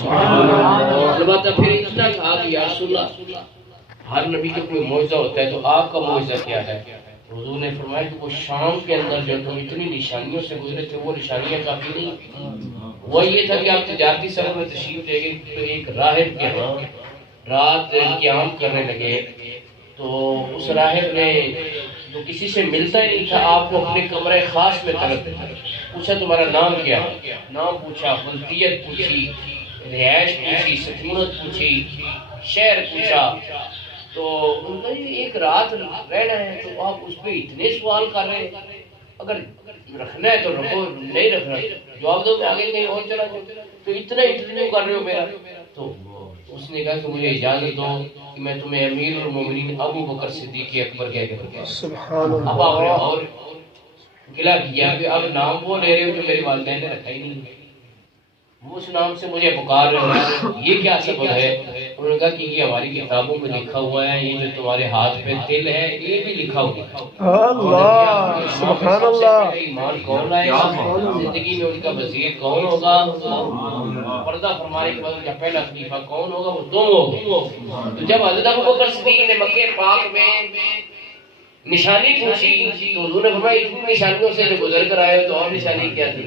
البتہ پھر اتنا کہا کہ یا رسول اللہ ہر نبی کا کوئی معجزہ ہوتا ہے تو آپ کا معجزہ کیا ہے؟ حضور نے فرمایا کہ وہ شام کے اندر جو تم اتنی نشانیوں سے گزرے تھے وہ نشانیاں کافی نہیں، وہ یہ تھا کہ آپ تجارتی سفر میں تشریف لے گئے تو ایک راہب کے ہاں رات قیام کرنے لگے، تو اس راہب نے جو کسی سے ملتا ہی نہیں تھا آپ کو اپنے کمرے خاص میں طلب پوچھا تمہارا نام کیا؟ نام پوچھا، خلقیت پوچھی، رہائش پوچھی، سکونت پوچھی، شہر پوچھا، تو ان کا یہ ایک رات رہنا ہے تو آپ اس پہ اتنے سوال کر رہے ہیں، اگر رکھنا ہے تو رکھو، نہیں رکھنا جواب دو، میں آگے کہیں اور چلا جاؤں، تو اتنا انٹرویو کر رہے ہو میرا؟ تو اس نے کہا کہ مجھے اجازت دو کہ میں تمہیں امیر المومنین ابو بکر صدیق اکبر کہہ کے سبحان اللہ۔ اب آپ نے اور گلا کیا کہ اب نام وہ لے رہے ہو جو میرے والدین نے رکھا ہی نہیں، وہ اس نام سے مجھے پکار رہے ہیں، یہ کیا سبب ہے؟ انہوں نے کہا کہ یہ ہماری کتابوں میں لکھا ہوا ہے، یہ جو تمہارے ہاتھ پہ تل ہے یہ بھی لکھا ہوا ہے۔ اللہ سبحان اللہ، ایمان کون لائے گا زندگی میں، ان کا وزیر کون ہوگا، پردہ فرمانے کے بعد ان کا پہلا خلیفہ کون ہوگا، وہ تم ہوگے۔ تو جب حضرت ابوبکر صدیق نے مکہ پاک میں نشانی پوچھی تو حضور نے فرمایا اتنی نشانیوں سے جو گزر کر آئے تو اور نشانی کیا تھی؟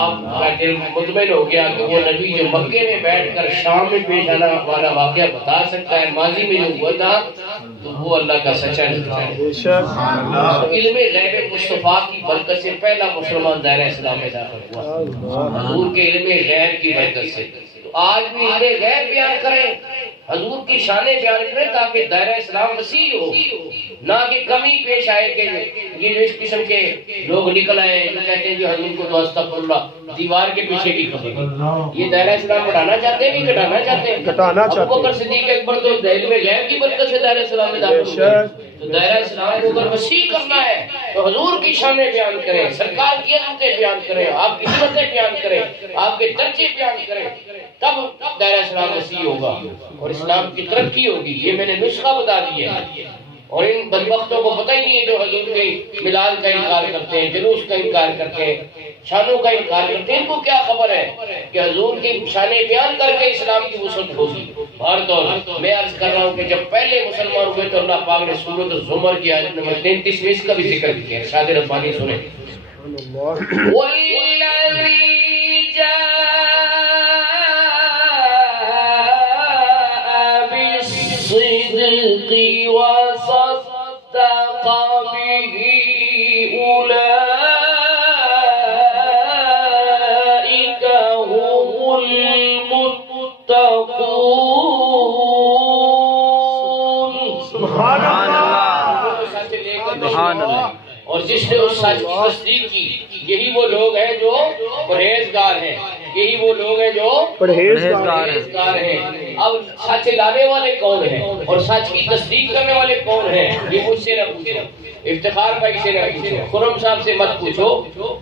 آپ کا دل مطمئن ہو گیا کہ وہ نبی جو مکے میں بیٹھ کر شام میں پیش آنا والا واقعہ بتا سکتا ہے ماضی میں جو ہوا تھا، تو وہ اللہ کا سچا نبی ہے۔ علم غیب مصطفیٰ کی برکت سے پہلا مسلمان دائرہ اسلام میں داخل ہوا، حضور کے علم غیب کی برکت سے۔ تو آج بھی علم غیب بیان کریں، حضور کی شانیں بیان کریں تاکہ دائرہ اسلام وسیع ہو، نہ کہ کمی پیش آئے کہ یہ جو اس قسم کے لوگ نکل آئے جو کہتے ہیں کہ حضور کو تو استغفر اللہ دیوار کے پیچھے کی خبر، یہ دائرہ اسلام بڑھانا چاہتے ہیں کہ گھٹانا چاہتے ہیں؟ ابوبکر صدیق اکبر تو علم غیب کی برکت سے دائرہ اسلام میں داخل ہوئے، تو دائرہ اسلام کو اگر وسیع کرنا ہے تو حضور کی شانیں بیان کریں، سرکار کی عظمتیں بیان کریں، آپ کی حکمتیں بیان کریں، آپ کے درجے بیان کریں، تب دائرہ اسلام وسیع ہوگا اور اسلام کی ترقی ہوگی۔ یہ میں نے نسخہ بتا دیا ہے، اور ان بدبختوں کو پتہ ہی نہیں ہے جو حضور کے ملال کا انکار کرتے ہیں، جلوس کا انکار کرتے ہیں، شانوں کا انکار کرتے ہیں، ان کو کیا خبر ہے کہ حضور کی شانیں بیان کر کے اسلام کی وسعت ہوگی۔ ہر دور میں عرض کر رہا ہوں کہ جب پہلے مسلمان ہوئے تو اللہ پاک نے سورۃ الزمر کی آیت نمبر 33 میں اس کا بھی ذکر کیا ہے، ارشاد ربانی سنیں، وَالَّذِي بالصدق وصدق به أولئك هم المتقون۔ سبحان اللہ، سبحان اللہ۔ اور جس نے اس سچ کی تصدیق کی یہی وہ لوگ ہیں جو پرہیزگار ہیں، یہی وہ لوگ ہیں جو پرہیزگار ہیں۔ اب سچ لانے والے کون ہیں اور سچ کی تصدیق کرنے والے کون ہیں، یہ مجھ سے نہ پوچھو، افتخار بھائی سے نہ پوچھو، خرم صاحب سے مت پوچھو،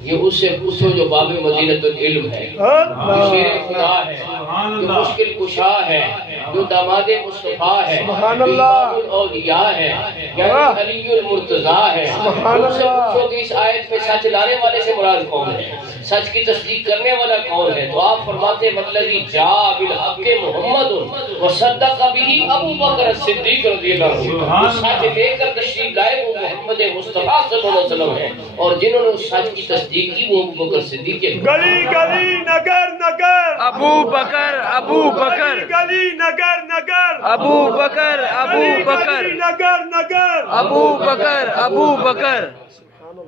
یہ اس سے پوچھو جو باب مدینۃ العلم ہے، جو شیر خدا ہے، جو مشکل کشا ہے، جو داماد مصطفیٰ ہے، جو امام الاولیاء ہے، یعنی علی المرتضیٰ ہے۔ ان سے پوچھو کہ اس آیت میں سچ لانے والے سے مراد کون ہے، سچ کی تصدیق کرنے والا کون ہے؟ تو آپ فرماتے ہیں مطلبی جا بالحق محمد وصدق به ابو بکر صدیق رضی اللہ عنہ، سچ لے کر تشریف لائے وہ محمد مصطفیٰ صلی اللہ علیہ وسلم ہیں، اور جنہوں نے اس سچ کی تصدیق کی وہ ابو بکر صدیق ہے۔ گلی گلی نگر نگر ابو بکر، ابو بکر، گلی نگر نگر ابو بکر، ابو بکر، نگر نگر ابو بکر، ابو بکر،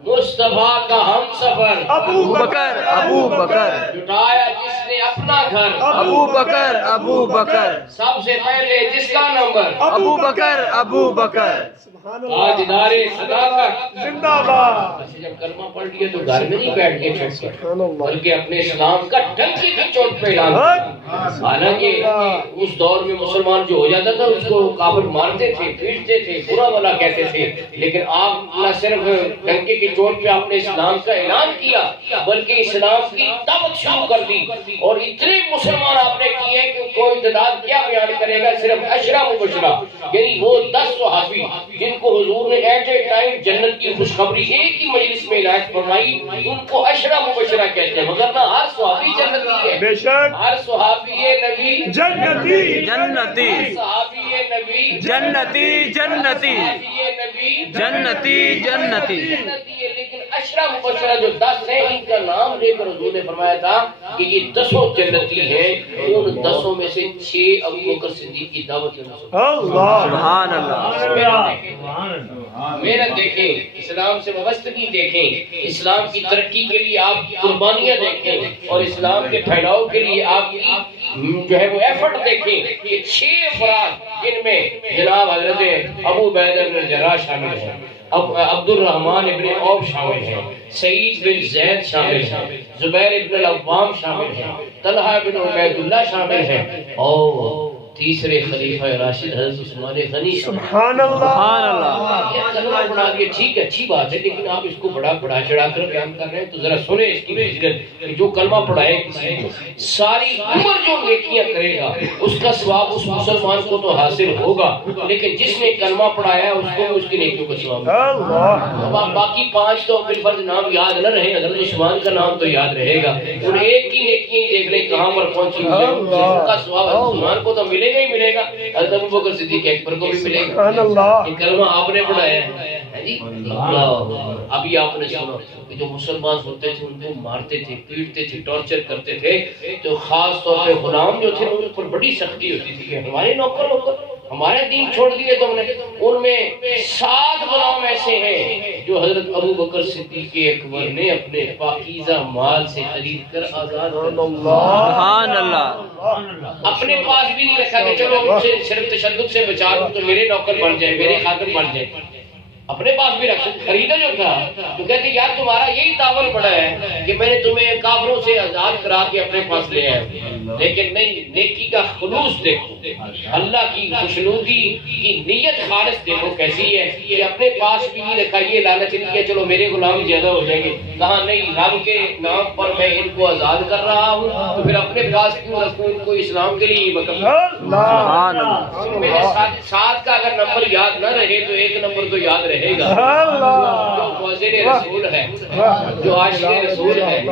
مصطفیٰ کا ہم سفر ابو بکر، ابو بکر، لٹایا جس نے اپنا گھر، ابو بکر، ابو بکر، سب سے پہلے جس کا نمبر، ابو بکر، ابو بکر، تاجدار صداقت زندہ باد۔ جب کلمہ پڑھ لیا تو گھر میں نہیں بیٹھ کے چوٹ پر، بلکہ اپنے اسلام کا ڈنکی کی چوٹ پہ اعلان کیا۔ حالانکہ اس دور میں مسلمان جو ہو جاتا تھا اس کو کافر مارتے تھے، پیٹتے تھے، برا بھلا کہتے تھے، لیکن آپ نہ صرف ڈنکی کی چوٹ پہ اپنے اسلام کا اعلان کیا بلکہ اسلام کی دعوت شروع کر دی، اور اتنے مسلمان آپ نے کیے کہ کو تعداد کیا بیان کرے گا، صرف عشرہ مبشرہ، یعنی وہ 10 صحابی جن کو حضور نے ایٹ اے ٹائم جنت کی خوشخبری ایک ہی مجلس میں عنایت فرمائی، ان کو عشرہ مبشرہ کہتے ہیں، مگر نہ ہر صحابی جنتی ہے، بے شک ہر صحابی نبی جنتی جنتی ہر صحابی نبی جنتی جنتی نبی جنتی جنتی ہے، لیکن عشرہ مبشرہ جو 10 ہیں ان کا نام لے کر حضور نے فرمایا تھا کہ یہ 10 جنتی ہیں، ان 10 میں سے 6 ابو بکر صدیق کی دعوت کے مسئلہ۔ اللہ سبحان اللہ محنت دیکھیں، اسلام سے وابستگی دیکھیں، اسلام کی ترقی کے لیے آپ کی قربانیاں دیکھیں اور اسلام کے پھیلاؤ کے لیے آپ کی جو ہے وہ ایفرٹ دیکھیں۔ یہ 6 افراد جن میں جناب حضرت ابو عبیدہ بن الجراح شامل ہیں، عبد الرحمن ابن عوف شامل ہیں، سعید بن زید شامل ہیں، زبیر ابن العوام شامل ہیں، طلحہ بن عبید اللہ شامل ہیں، اور تیسرے خلیفہ راشد حضرت عثمان غنی سبحان اللہ سبحان اللہ یہ کلمہ پڑھا دیا، ٹھیک ہے اچھی بات ہے، لیکن آپ اس کو بڑا چڑھا کر بیان کر رہے ہیں، تو ذرا سنیں اس کی فضیلت کہ جو کلمہ پڑھائے کسی کو ساری عمر جو نیکیاں کرے گا اس کا ثواب اس مسلمان کو تو حاصل ہوگا، لیکن جس نے کلمہ پڑھایا ہے اس کو اس کی نیکیوں کا ثواب ہے۔ اللہ اب آپ باقی 5 تو بالفرض نام یاد نہ رہے، حضرت عثمان کا نام تو یاد رہے گا، ان ایک کی نیکیاں دیکھ لیں کہاں پر پہنچی ہوئی ہیں، اس کا ثواب حضرت عثمان کو تو ملے گا ہی ملے گا، حضرت ابو بکر صدیق اکبر کو بھی ملے گا۔ سبحان اللہ یہ کلمہ آپ نے پڑھایا ہے جی، اللہ ابھی آپ نے سنا کہ جو مسلمان ہوتے تھے ان کو مارتے تھے، پیٹتے تھے، ٹارچر کرتے تھے، تو خاص طور پہ غلام جو تھے ان پر بڑی سختی ہوتی تھی کہ ہمارے نوکر ہمارے دین چھوڑ دیے تم نے۔ ان میں 7 غلام ایسے ہیں جو حضرت ابو بکر صدیق اکبر نے اپنے پاکیزہ مال سے خرید کر آزاد کر دیا۔ سبحان اللہ اپنے پاس بھی نہیں رکھا کہ چلو ان سے صرف تشدد سے بچا لوں تو میرے نوکر بن جائے، میرے خادم بن جائے، اپنے پاس بھی رکھ سکتے۔ خریدا جو تھا تو کہتے یار تمہارا یہی تعاون بڑا ہے کہ میں نے تمہیں کافروں سے آزاد کرا کے اپنے پاس لے آیا، لیکن نہیں، نیکی کا خلوص دیکھو، اللہ کی خوشنودی کی نیت خالص دیکھو کیسی ہے کہ اپنے پاس بھی نہیں رکھا، یہ لالچ نہیں کیا چلو میرے غلام زیادہ ہو جائیں گے، کہا نہیں، رب کے نام پر میں ان کو آزاد کر رہا ہوں تو پھر اپنے پاس کیوں رکھوں، ان کو اسلام کے لیے مکمل۔ سبحان اللہ ان میں سے 7 کا اگر نمبر یاد نہ رہے تو 1 نمبر تو یاد رہے گا، جو مؤذن رسول ہے، جو عاشق رسول ہے،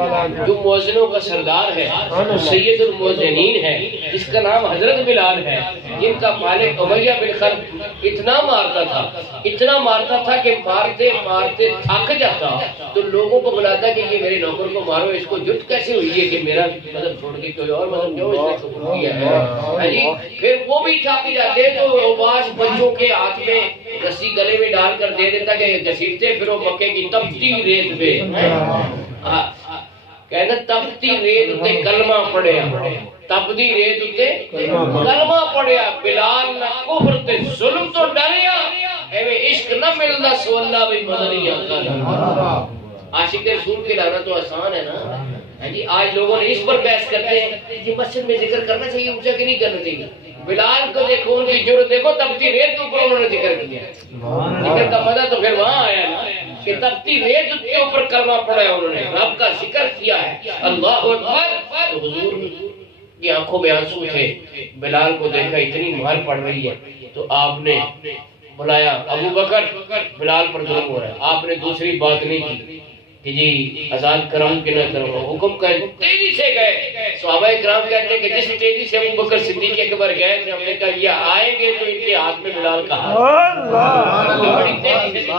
جو مؤذنوں کا سردار ہے، جو سید المؤذنین ہے، جس کا نام حضرت بلال ہے، جن کا مالک امیہ بن خلف اتنا مارتا تھا کہ مارتے مارتے تھک جاتا تو لوگوں کو بلاتا کہ یہ میرے نوکر کو مارو، اس کو جت کیسے ہوئی ہے کہ میرا مذہب چھوڑ کے کوئی اور مذہب کیوں اس نے قبول کیا ہے۔ پھر وہ بھی تھک جاتے تو عباس بچوں کے ہاتھ میں رسی گلے میں ڈال کر دے دیتا کہ گھسیٹتے پھر وہ مکے کی تپتی ریت پہ کہنا تپتی ریت تے کلمہ پڑھیا، تپتی ریت تے کلمہ پڑھیا، بلال نہ کفر تے ظلم تو ڈریا، ایویں عشق نہ ملدا سو اللہ بھی مدنی آقا۔ عاشق رسول کے لانا تو آسان ہے نا جی، آج لوگوں نے اس پر بحث کرتے ہیں کہ مسجد میں ذکر کرنا چاہیے، اونچا کہ نہیں کرنا چاہیے۔ بلال کو دیکھو، ان کی جرت دیکھو، تپتی ریت کے اوپر انہوں نے ذکر کیا، ذکر کا مزہ تو پھر وہاں آیا نا کہ تپتی ریت کے اوپر کلمہ پڑھا ہے، انہوں نے رب کا ذکر کیا ہے، اللہ اکبر۔ تو حضور کی آنکھوں میں آنسو تھے، بلال کو دیکھا اتنی مار پڑ رہی ہے تو آپ نے بلایا ابو بکر بلال پر ظلم ہو رہا ہے، آپ نے دوسری بات نہیں کی کہ جی آزاد کروں کہ نہ کروں، حکم کا تیزی سے گئے۔ صحابہ کرام کہتے ہیں کہ جس تیزی سے ابو بکر صدیق اکبر گئے تھے ہم نے کہا یہ آئیں گے تو ان کے ہاتھ میں بلال کا ہاتھ، بڑی تیزی سے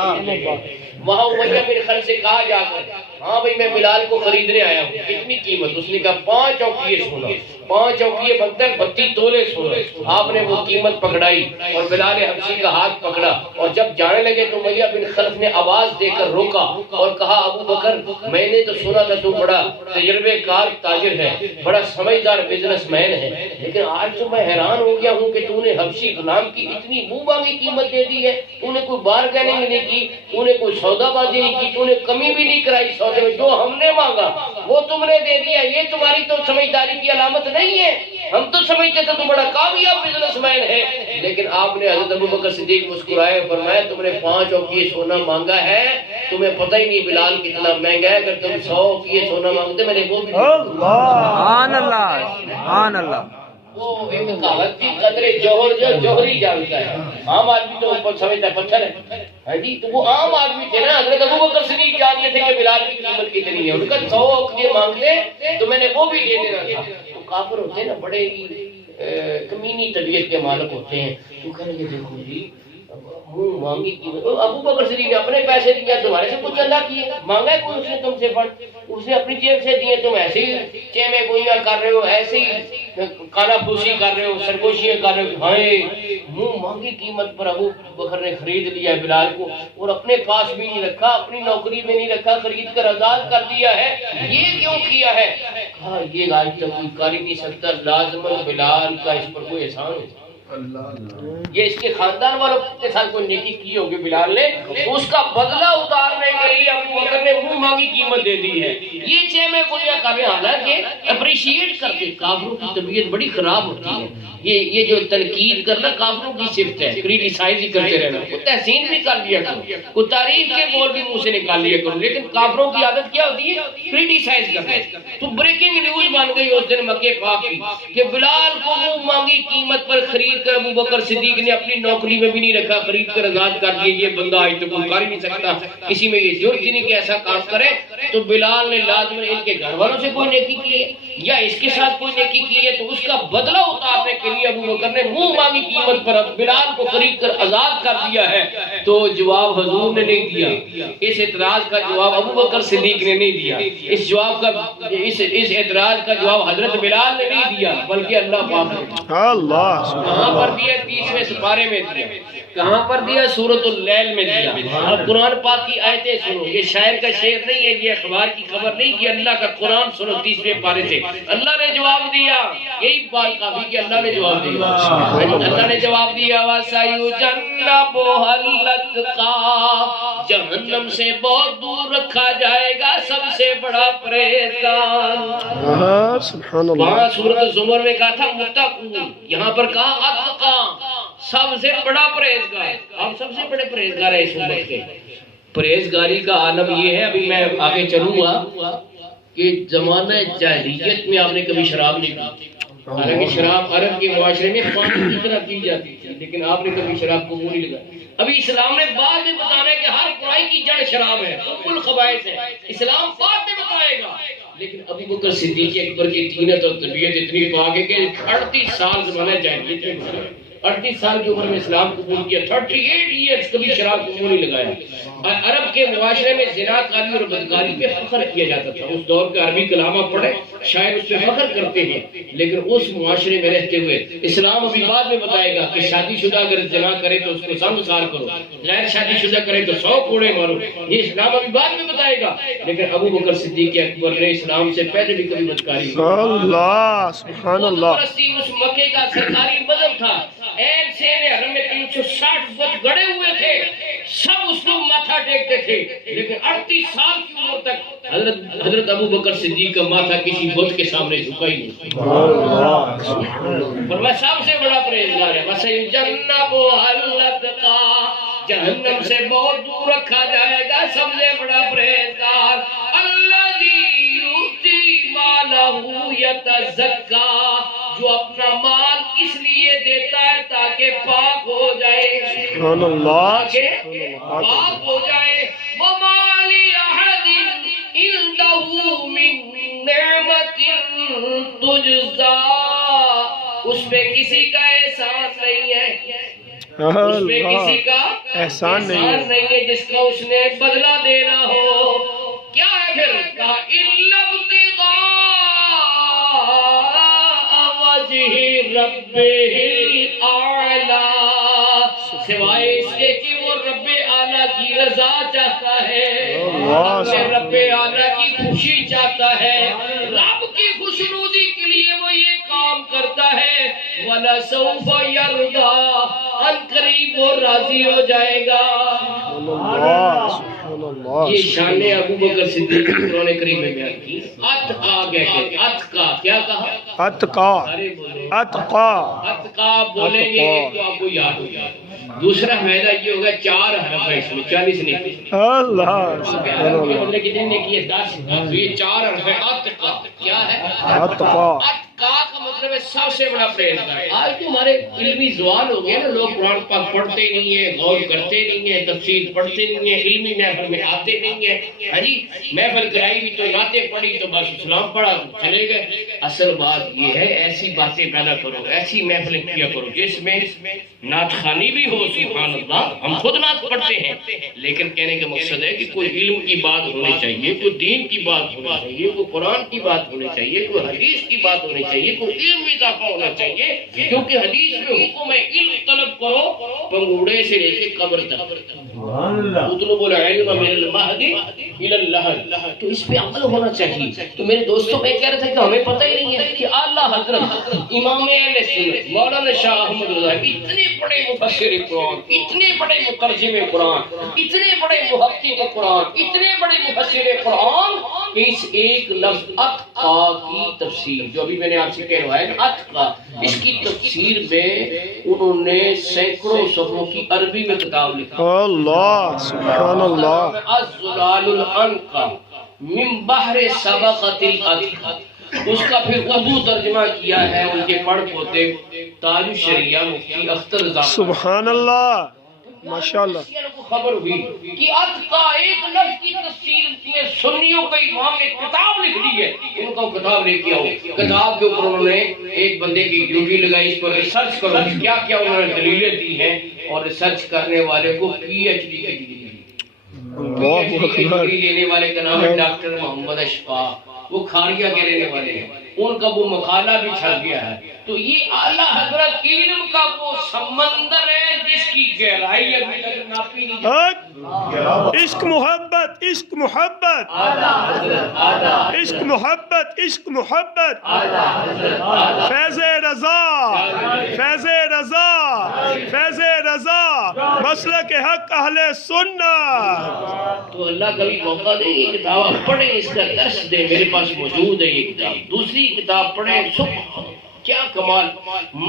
وہاں امیہ بن خلف سے کہا جا کر ہاں بھئی میں بلال کو خریدنے آیا ہوں، کتنی قیمت؟ اس نے کہا 5 اوقیے سونا، 5 اوقیے بنتا ہے 32 تولے سونا۔ آپ نے وہ قیمت پکڑائی اور بلال حبشی کا ہاتھ پکڑا، اور جب جانے لگے تو امیہ بن خلف نے آواز دے کر روکا اور کہا ابو بکر میں نے تو سنا تھا تو بڑا تجربے کار تاجر ہے، بڑا سمجھدار بزنس مین ہے، لیکن آج تو میں حیران ہو گیا ہوں کہ تو نے حبشی غلام کی اتنی منہ مانگی قیمت دے دی ہے، تو نے کوئی بارگیننگ نہیں کی، تو نے کوئی سودا بازی نہیں کی، تو نے کمی بھی نہیں کرائی سودے میں، جو ہم نے مانگا وہ تم نے دے دیا، یہ تمہاری تو سمجھداری کی علامت نہیں ہے، ہم تو سمجھتے تھے تو بڑا کامیاب بزنس مین ہے۔ لیکن آپ نے حضرت ابو بکر صدیق مسکرائے فرمایا تم نے 5 اوقیے سونا مانگا ہے، تمہیں پتہ ہی نہیں بلال کتنا مہنگا ہے، اگر تم 100 اوقیے سونا مانگتے میں نے وہ بھی سبحان اللہ سبحان اللہ۔ وہ ایک کہاوت تھی قدرے جوہر جو جوہری جانتا ہے، عام آدمی تو اوپر سمجھتا ہے پتھر ہے، ہاں جی، تو وہ عام آدمی تھے نا، حضرت ابو بکر صدیق جانتے تھے کہ بلال کی قیمت کتنی ہے، ان کا 100 یہ مانگتے تو میں نے وہ بھی دے دینا تھا۔ تو کافر ہوتے ہیں نا، بڑے ہی کمینی طبیعت کے مالک ہوتے ہیں، تو کہیں گے دیکھو جی منہ مانگی قیمت، ابو بکر صدیق نے اپنے پیسے دیا، تمہارے سے کچھ اللہ کیے، مانگا ہے کوئی اس نے تم سے فنڈ، اس نے اپنی جیب سے دیے، تم ایسے ہی چیمے گوئیاں کر رہے ہو، ایسے ہی کانا پھوسی کر رہے ہو، سرگوشیاں کر رہے ہو، ہائے منہ مانگی قیمت پر ابو بکر نے خرید لیا بلال کو، اور اپنے پاس بھی نہیں رکھا، اپنی نوکری میں نہیں رکھا، خرید کر آزاد کر دیا ہے، یہ کیوں کیا ہے؟ کہا یہ آج تک کوئی کر ہی نہیں سکتا، لازماً بلال کا اس پر کوئی احسان ہے، یہ اس کے خاندان والوں کے ساتھ کوئی نیکی کی ہوگی بلال نے، اس کا بدلہ اتارنے کے لیے ابو بکر نے منہ مانگی قیمت دے دی ہے۔ یہ چیمے گوئیاں کر رہے، حالانکہ اپریشیٹ کرتے، کافروں کی طبیعت بڑی خراب ہوتی ہے، یہ جو تنقید کرنا کافروں کی صفت ہے، کریٹیسائز ہی کرتے رہنا، وہ تحسین بھی کر لیا کرو، کوئی تعریف کے بول بھی منہ سے نکال لیا کرو، لیکن کافروں کی عادت کیا ہوتی ہے؟ کریٹیسائز کرنا۔ تو بریکنگ نیوز بن گئی اس دن مکے پاک کی کہ بلال کو منہ مانگی قیمت پر خرید کر ابو بکر صدیق نے اپنی نوکری میں بھی نہیں رکھا، خرید کر آزاد کر دیا، یہ بندہ آج تک کوئی کر ہی نہیں سکتا، کسی میں یہ ضرورت ہی نہیں کہ ایسا کام کرے۔ تو بلال نے لازماً ان کے گھر والوں سے کوئی نیکی کی ہے یا اس کے ساتھ کوئی نیکی کی ہے، تو اس کا بدلہ اتارنے کے لیے ابو بکر نے منہ مانگی قیمت پر بلال کو خرید کر آزاد کر دیا ہے۔ تو جواب حضور نے نہیں دیا، اس اعتراض کا جواب ابو بکر صدیق نے نہیں دیا، اس اعتراض کا جواب حضرت بلال نے نہیں دیا، بلکہ اللہ پاک نے۔ اللہ کہاں پر دیا؟ 30ویں سپارے میں دیا۔ کہاں پر دیا؟ سورۃ اللیل میں دیا۔ اور قرآن پاک کی آیتیں سنو، یہ شاعر کا شعر نہیں ہے، یہ اخبار کی خبر نہیں، یہ اللہ کا قرآن سنو 30ویں پارے سے۔ اللہ نے جواب دیا، یہی بات کافی کہ اللہ نے جواب دیا۔ اللہ نے جواب دیا وَسَيُجَنَّبُهَا الْأَتْقَى، جہنم سے بہت دور رکھا جائے گا سب سے بڑا پرہیزگار۔ سبحان اللہ۔ وہاں سورۃ زمر میں کہا تھا متقون، یہاں پر کہا اتقا، سب سے بڑا پرہیزگار۔ ہم سب سے بڑے پرہیزگار ہیں اس امت کے۔ پرہیزگاری کا عالم یہ ہے، ابھی میں آگے چلوں گا، کہ زمانہ جاہلیت میں آپ نے کبھی شراب نہیں پی، حالانکہ شراب عرب کے معاشرے میں پانی کی طرح پی جاتی تھی، لیکن آپ نے کبھی شراب کو منہ نہیں لگایا۔ ابھی اسلام نے بعد میں بتانا ہے کہ ہر برائی کی جڑ شراب ہے، ام الخبائث ہے، اسلام بعد میں بتائے گا۔ لیکن ابو بکر صدیق اکبر کی طینت اور طبیعت اتنی پاک ہے کہ 38 سال زمانہ جاہلیت میں گزرا، 38 سال کی عمر میں اسلام قبول کیا، 38 ایئرز کبھی شراب کو منہ نہیں لگایا۔ اور عرب کے معاشرے میں زناکاری اور بدکاری پہ فخر کیا جاتا تھا، اس دور کا عربی کلامہ پڑھے شاید اس پہ فخر کرتے ہیں، لیکن اس معاشرے میں رہتے ہوئے اسلام ابھی بعد میں بتائے گا کہ شادی شدہ اگر زنا کرے تو اس کو سنسار کرو، غیر شادی شدہ کرے تو 100 کوڑے مارو، یہ اسلام ابھی بعد میں بتائے گا۔ لیکن ابو بکر صدیق اکبر نے اسلام سے پہلے بھی کبھی بدکاری اللہ سبحان اللہ۔ اس مکے کا سرکاری مذہب تھا، این سین حرم میں 360 بت گڑے ہوئے تھے، سب اس کو ماتھا ٹیکتے تھے، لیکن 38 سال کی عمر تک حضرت ابو بکر صدیق کا ماتھا کسی بت کے سامنے جھکا ہی نہیں۔ اور وہ سب سے بڑا پرہیزگار ہے۔ وَسَيُجَنَّبُهَا الْأَتْقَى، جہنم سے بہت دور رکھا جائے گا سب سے بڑا پرہیزگار۔ الَّذِي يُؤْتِي مَالَهُ يَتَزَكَّى، جو اپنا مال اس لیے دیتا ہے تاکہ پاک ہو جائے، سبحان اللہ، پاک ہو جائے۔ وَمَا لِأَحَدٍ عِندَهُ مِن نِعْمَةٍ تُجْزَىٰ، اس پہ کسی کا احسان نہیں ہے، اس پہ کسی کا احسان نہیں ہے جس کا اس نے بدلہ دینا ہو۔ کیا ہے پھر؟ کہا إِلَّا ابْتِغَاءَ وَجْهِ رَبِّهِ الْأَعْلَىٰ، سوائے اس کے کہ وہ رب اعلیٰ کی رضا چاہتا ہے، اپنے رب اعلیٰ کی خوشی چاہتا ہے، رب کی خوشنودی کے لیے وہ یہ کام کرتا ہے۔ وَلَسَوْفَ يَرْضَىٰ، ان قریب وہ راضی ہو جائے گا۔ یہ شان ابو بکر صدیق قرآن کریم میں بیان کی۔ اتقا کہتے، اتقا کیا کہا؟ اتقا، اتقا، اتقا بولیں گے تو آپ کو یاد ہو جائے۔ دوسرا فائدہ یہ ہوگا 4 حرف ہے اس میں، 40 نہیں۔ اللہ سبحان اللہ۔ کتنے نے کیے؟ 10، تو یہ 4 حرف ہے۔ اتقا کیا ہے؟ اتقا، اتقا کا مطلب ہے سب سے بڑا پرہیزگار۔ آج تو ہمارے علمی زوال ہو گئے نا، لوگ قرآن پاک پڑھتے نہیں ہیں، غور کرتے نہیں ہیں، تفسیر پڑھتے نہیں ہیں، علمی محفل میں آتے نہیں ہیں۔ ہاں جی، محفل کرائی بھی تو نعتیں پڑھی تو بس اسلام پڑھا چلے گئے۔ اصل بات یہ ہے ایسی باتیں پیدا کرو، ایسی محفلیں کیا کرو جس میں نعت خوانی بھی ہو۔ سبحان اللہ، ہم خود نعت پڑھتے ہیں، لیکن کہنے کا مقصد ہے کہ کوئی علم کی بات ہونی چاہیے، کوئی دین کی بات ہونی چاہیے، کوئی قرآن کی بات ہونی چاہیے، کوئی حدیث کی بات ہونی چاہیے، کوئی علم میں اضافہ ہونا چاہیے، کیونکہ حدیث میں حکم ہے علم طلب کرو پنگوڑے سے لے کے قبر تک۔ اطلب العلم من المہد الی اللحد، تو اس پہ عمل ہونا چاہیے۔ تو میرے دوستوں میں کہہ رہا تھا کہ ہمیں پتہ ہی نہیں ہے کہ اعلیٰ حضرت امام اہل سنت مولانا شاہ احمد رضا اتنے بڑے مفسر قرآن، اتنے بڑے مترجم قرآن، اتنے بڑے محقق قرآن، اتنے بڑے مفسر قرآن کہ اس ایک لفظ اتقا کی تفسیر جو ابھی میں نے آپ سے کہہ رہا ہے اتقا، اس کی تفسیر میں انہوں نے سینکڑوں صفحوں کی عربی میں کتاب لکھی۔ اللہ سبحان اللہ۔ الزلال العنقا من بحر سبقت الاتقا، اس کا پھر اردو ترجمہ کیا ہے ان کے پڑھ پوتے تاج الشریعہ مفتی اختر رضا۔ سبحان اللہ، ماشاءاللہ۔ کو خبر ہوئی کہ اتقا ایک لفظ کی تفسیر میں سنیوں کا امام نے کتاب لکھ دی ہے، ان کو کتاب لے کے آؤ۔ کتاب کے اوپر انہوں نے ایک بندے کی ڈیوٹی لگائی، اس پر ریسرچ کرو کیا کیا انہوں نے دلیلیں دی ہیں، اور ریسرچ کرنے والے کو پی ایچ ڈی کی ڈگری، ڈگری لینے والے کا نام ہے ڈاکٹر محمد اشفاق، وہ کھاڑیا کے رہنے والے ہیں، ان کا وہ مقالہ بھی چھپ گیا ہے۔ تو یہ اعلیٰ حضرت علم کا وہ سمندر ہے جس کی گہرائی ابھی تک ناپی نہیں جاتی۔ عشق محبت، عشق محبت، عشق محبت، عشق محبت، فیض رضا، فیض رضا، فیض رضا، مسلک حق اہل سنت۔ تو اللہ کبھی موقع دے یہ کتاب آپ پڑھیں، اس کا درس دیں، میرے پاس موجود ہے یہ کتاب۔ دوسری کتاب پڑھیں، سبحان کیا کمال،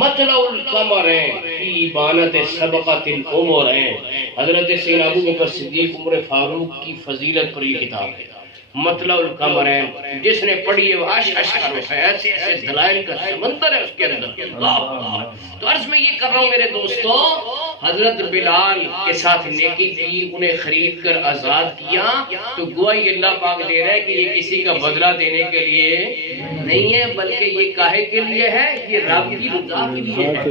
مطلع القمرین فی بانت سبقت العمر ہیں، حضرت سیدنا ابو بکر صدیق عمر فاروق کی فضیلت پر یہ کتاب ہے۔ مطلع القمرین جس نے پڑھی ہے وہ اشعر ایسے ایسے دلائل کا سمندر ہے اس کے اندر۔ اللہ، تو عرض میں یہ کر رہا ہوں میرے دوستوں، حضرت بلال کے ساتھ نیکی کی، انہیں خرید کر آزاد کیا، تو گویا اللہ پاک دے رہا ہے کہ یہ کسی کا بدلہ دینے کے لیے نہیں ہے، بلکہ یہ کاہے کے لیے ہے، یہ رب کی رضا کے لیے ہے۔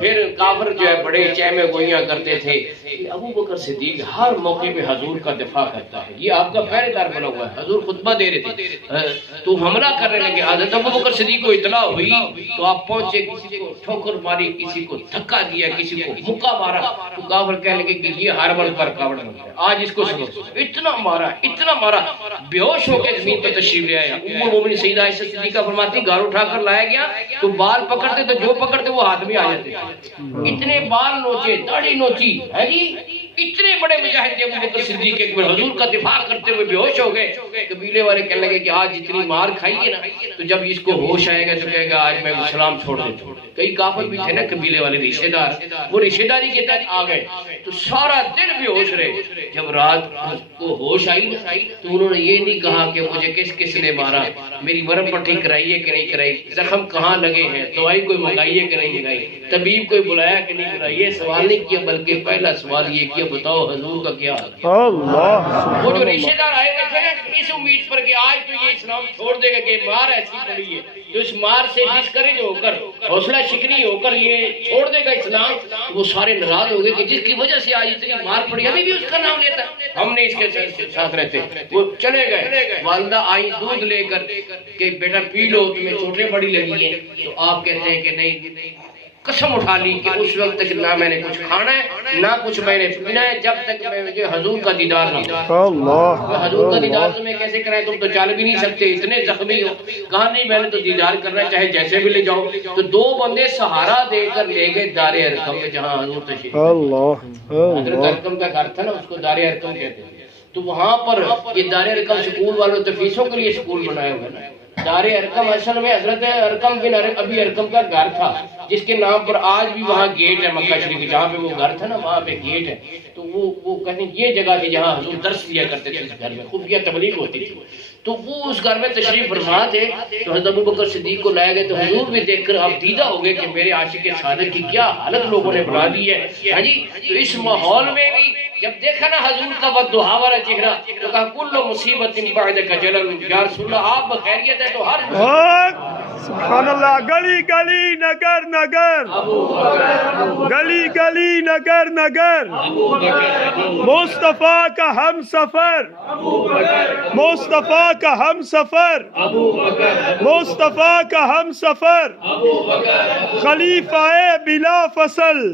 پھر کافر جو ہے بڑے چہمے گوئیاں کرتے تھے کہ ابو بکر صدیق ہر موقع پہ حضور کا دفاع کرتا ہے، یہ آپ کا پہرے دار بنا ہوا ہے۔ حضور خطبہ دے رہے تھے تو حملہ کرنے لگے، حضرت ابو بکر صدیق کو اطلاع ہوئی تو آپ پہنچے، کسی کو ٹھوکر ماری، کسی کو دھکا دیا، کسی کو مکہ مارا، تو کافر کہنے لگے کہ یہ ہر وقت پر کاوڑ ہے، آج اس کو سنو، اتنا مارا، اتنا مارا، بے ہوش ہو کے زمین پہ تشریف لے آیا۔ ام المومنین سیدہ عائشہ صدیقہ فرماتی گھر اٹھا کر لایا گیا تو بال پکڑتے تو جو پکڑتے وہ ہاتھ میں آ جاتے، اتنے بال نوچے، داڑھی نوچی ہے جی، اتنے بڑے مجاہد تھے ابو بکر صدیق کے، حضور کا دفاع کرتے ہوئے بے ہوش ہو گئے۔ قبیلے والے کہنے لگے کہ آج اتنی مار کھائی ہے نا، تو جب اس کو ہوش آئے گا تو کہے گا آج میں اسلام چھوڑ دیتا ہوں۔ کئی کافر بھی تھے نا قبیلے والے رشتہ دار، وہ رشتہ داری کے تحت آ گئے تو سارا دن بے ہوش رہے۔ جب رات کو ہوش آئی نا تو انہوں نے یہ نہیں کہا کہ مجھے کس کس نے مارا، میری مرہم پٹی کرائی ہے کہ نہیں کرائی، زخم کہاں لگے ہیں، دوائی کوئی منگائی ہے کہ نہیں منگائی، طبیب کوئی بلایا کہ نہیں بلایا، یہ سوال نہیں کیا، بلکہ پہلا سوال یہ کیا بتاؤ حضور کا کیا حال ہے۔ اللہ، وہ جو رشتہ دار آئے گا تھے نا اس امید پر کہ آج تو یہ اسلام چھوڑ دے گا کہ مار ایسی پڑی ہے، تو اس مار سے ڈسکریج ہو کر، حوصلہ شکنی ہو کر یہ چھوڑ دے گا اسلام، وہ سارے ناراض ہو گئے کہ جس کی وجہ سے آج اتنی مار پڑی، ابھی بھی اس کا نام لیتا ہے، ہم نے اس کے ساتھ رہتے۔ وہ چلے گئے، والدہ آئی دودھ لے کر کہ بیٹا پی لو، تمہیں چوٹیں بڑی لگی ہیں، تو آپ کہتے ہیں کہ نہیں، قسم اٹھا لی کہ اس وقت تک نہ میں نے کچھ کھانا ہے نہ کچھ میں نے پینا ہے جب تک مجھے حضور کا دیدار نہ ہو۔ اللہ، حضور کا دیدار تمہیں کیسے کرائے، تم تو چل بھی نہیں سکتے، اتنے زخمی ہو۔ کہا نہیں میں نے تو دیدار کرنا، چاہے جیسے بھی لے جاؤ۔ تو دو بندے سہارا دے کر لے گئے دار ارقم میں جہاں حضور تشریف، حضرت ارقم کا گھر تھا نا، اس کو دار ارقم کہتے تھے۔ تو وہاں پر یہ دار ارقم سکول والوں تفیسوں کے لیے سکول بنایا ہوا ہے نا، دار ارقم اصل میں حضرت ارقم بن ابی ارقم کا گھر تھا، جس کے نام پر آج بھی وہاں گیٹ ہے مکہ شریف، جہاں پہ وہ گھر تھا نا وہاں پہ گیٹ ہے. تو وہ کہتے ہیں یہ جگہ تھی جہاں حضور درس دیا کرتے تھے، اس گھر میں خفیہ تبلیغ ہوتی تھی. تو وہ اس گھر میں تشریف فرما تھے. تو حضرت ابوبکر صدیق کو لائے گئے تو حضور بھی دیکھ کر آپ دیدہ ہو گئے کہ میرے عاشق صادق کی کیا حالت لوگوں نے بنا دی ہے. ہاں جی، تو اس ماحول میں بھی جب دیکھا نا حضور کا والضحیٰ والا چہرہ تو کہا کل مصیبت بعدک جلل، یا رسول اللہ آپ بخیریت ہے تو ہر سبحان اللہ. گلی گلی نگر نگر، گلی گلی نگر نگر، مصطفیٰ کا ہم سفر، مصطفیٰ کا ہم سفر، مصطفیٰ کا ہم سفر، خلیفہ بلا فصل،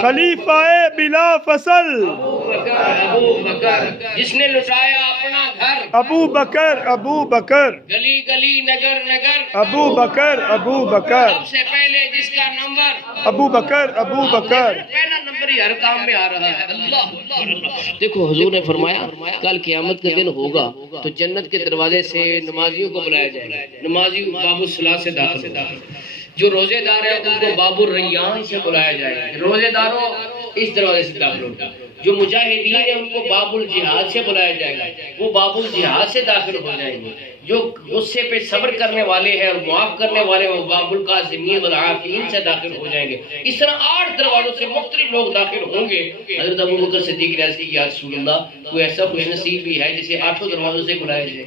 خلیفہ بلا فصل، ابو بکر جس نے لٹایا اپنا گھر، ابو بکر، ابو بکر، گلی گلی نگر نگر، ابو بکر، ابو بکر، سب سے پہلے جس کا نمبر ابو بکر، ابو بکر. پہلا نمبر ہی ہر کام میں آ رہا ہے. اللہ دیکھو حضور نے فرمایا کل قیامت کا دن ہوگا تو جنت کے دروازے سے نمازیوں کو بلایا جائے گا. نمازی باب الصلاۃ سے داخل ہوگا. جو روزے دار ہے ان کو باب الریان سے بلایا جائے گا، روزے داروں اس دروازے سے داخل ہوگا. جو مجاہدین ہیں ان کو باب الجہاد سے بلایا جائے گا، وہ باب الجہاد سے داخل ہو جائیں گے. جو غصے پہ صبر کرنے والے ہیں اور معاف کرنے والے ہیں وہ باب القاسمین والعافین سے داخل ہو جائیں گے. اس طرح 8 دروازوں سے مختلف لوگ داخل ہوں گے. حضرت ابوبکر صدیق نے عرض کی یا رسول اللہ کوئی ایسا خوش نصیب بھی ہے جسے 8 دروازوں سے بلایا جائے.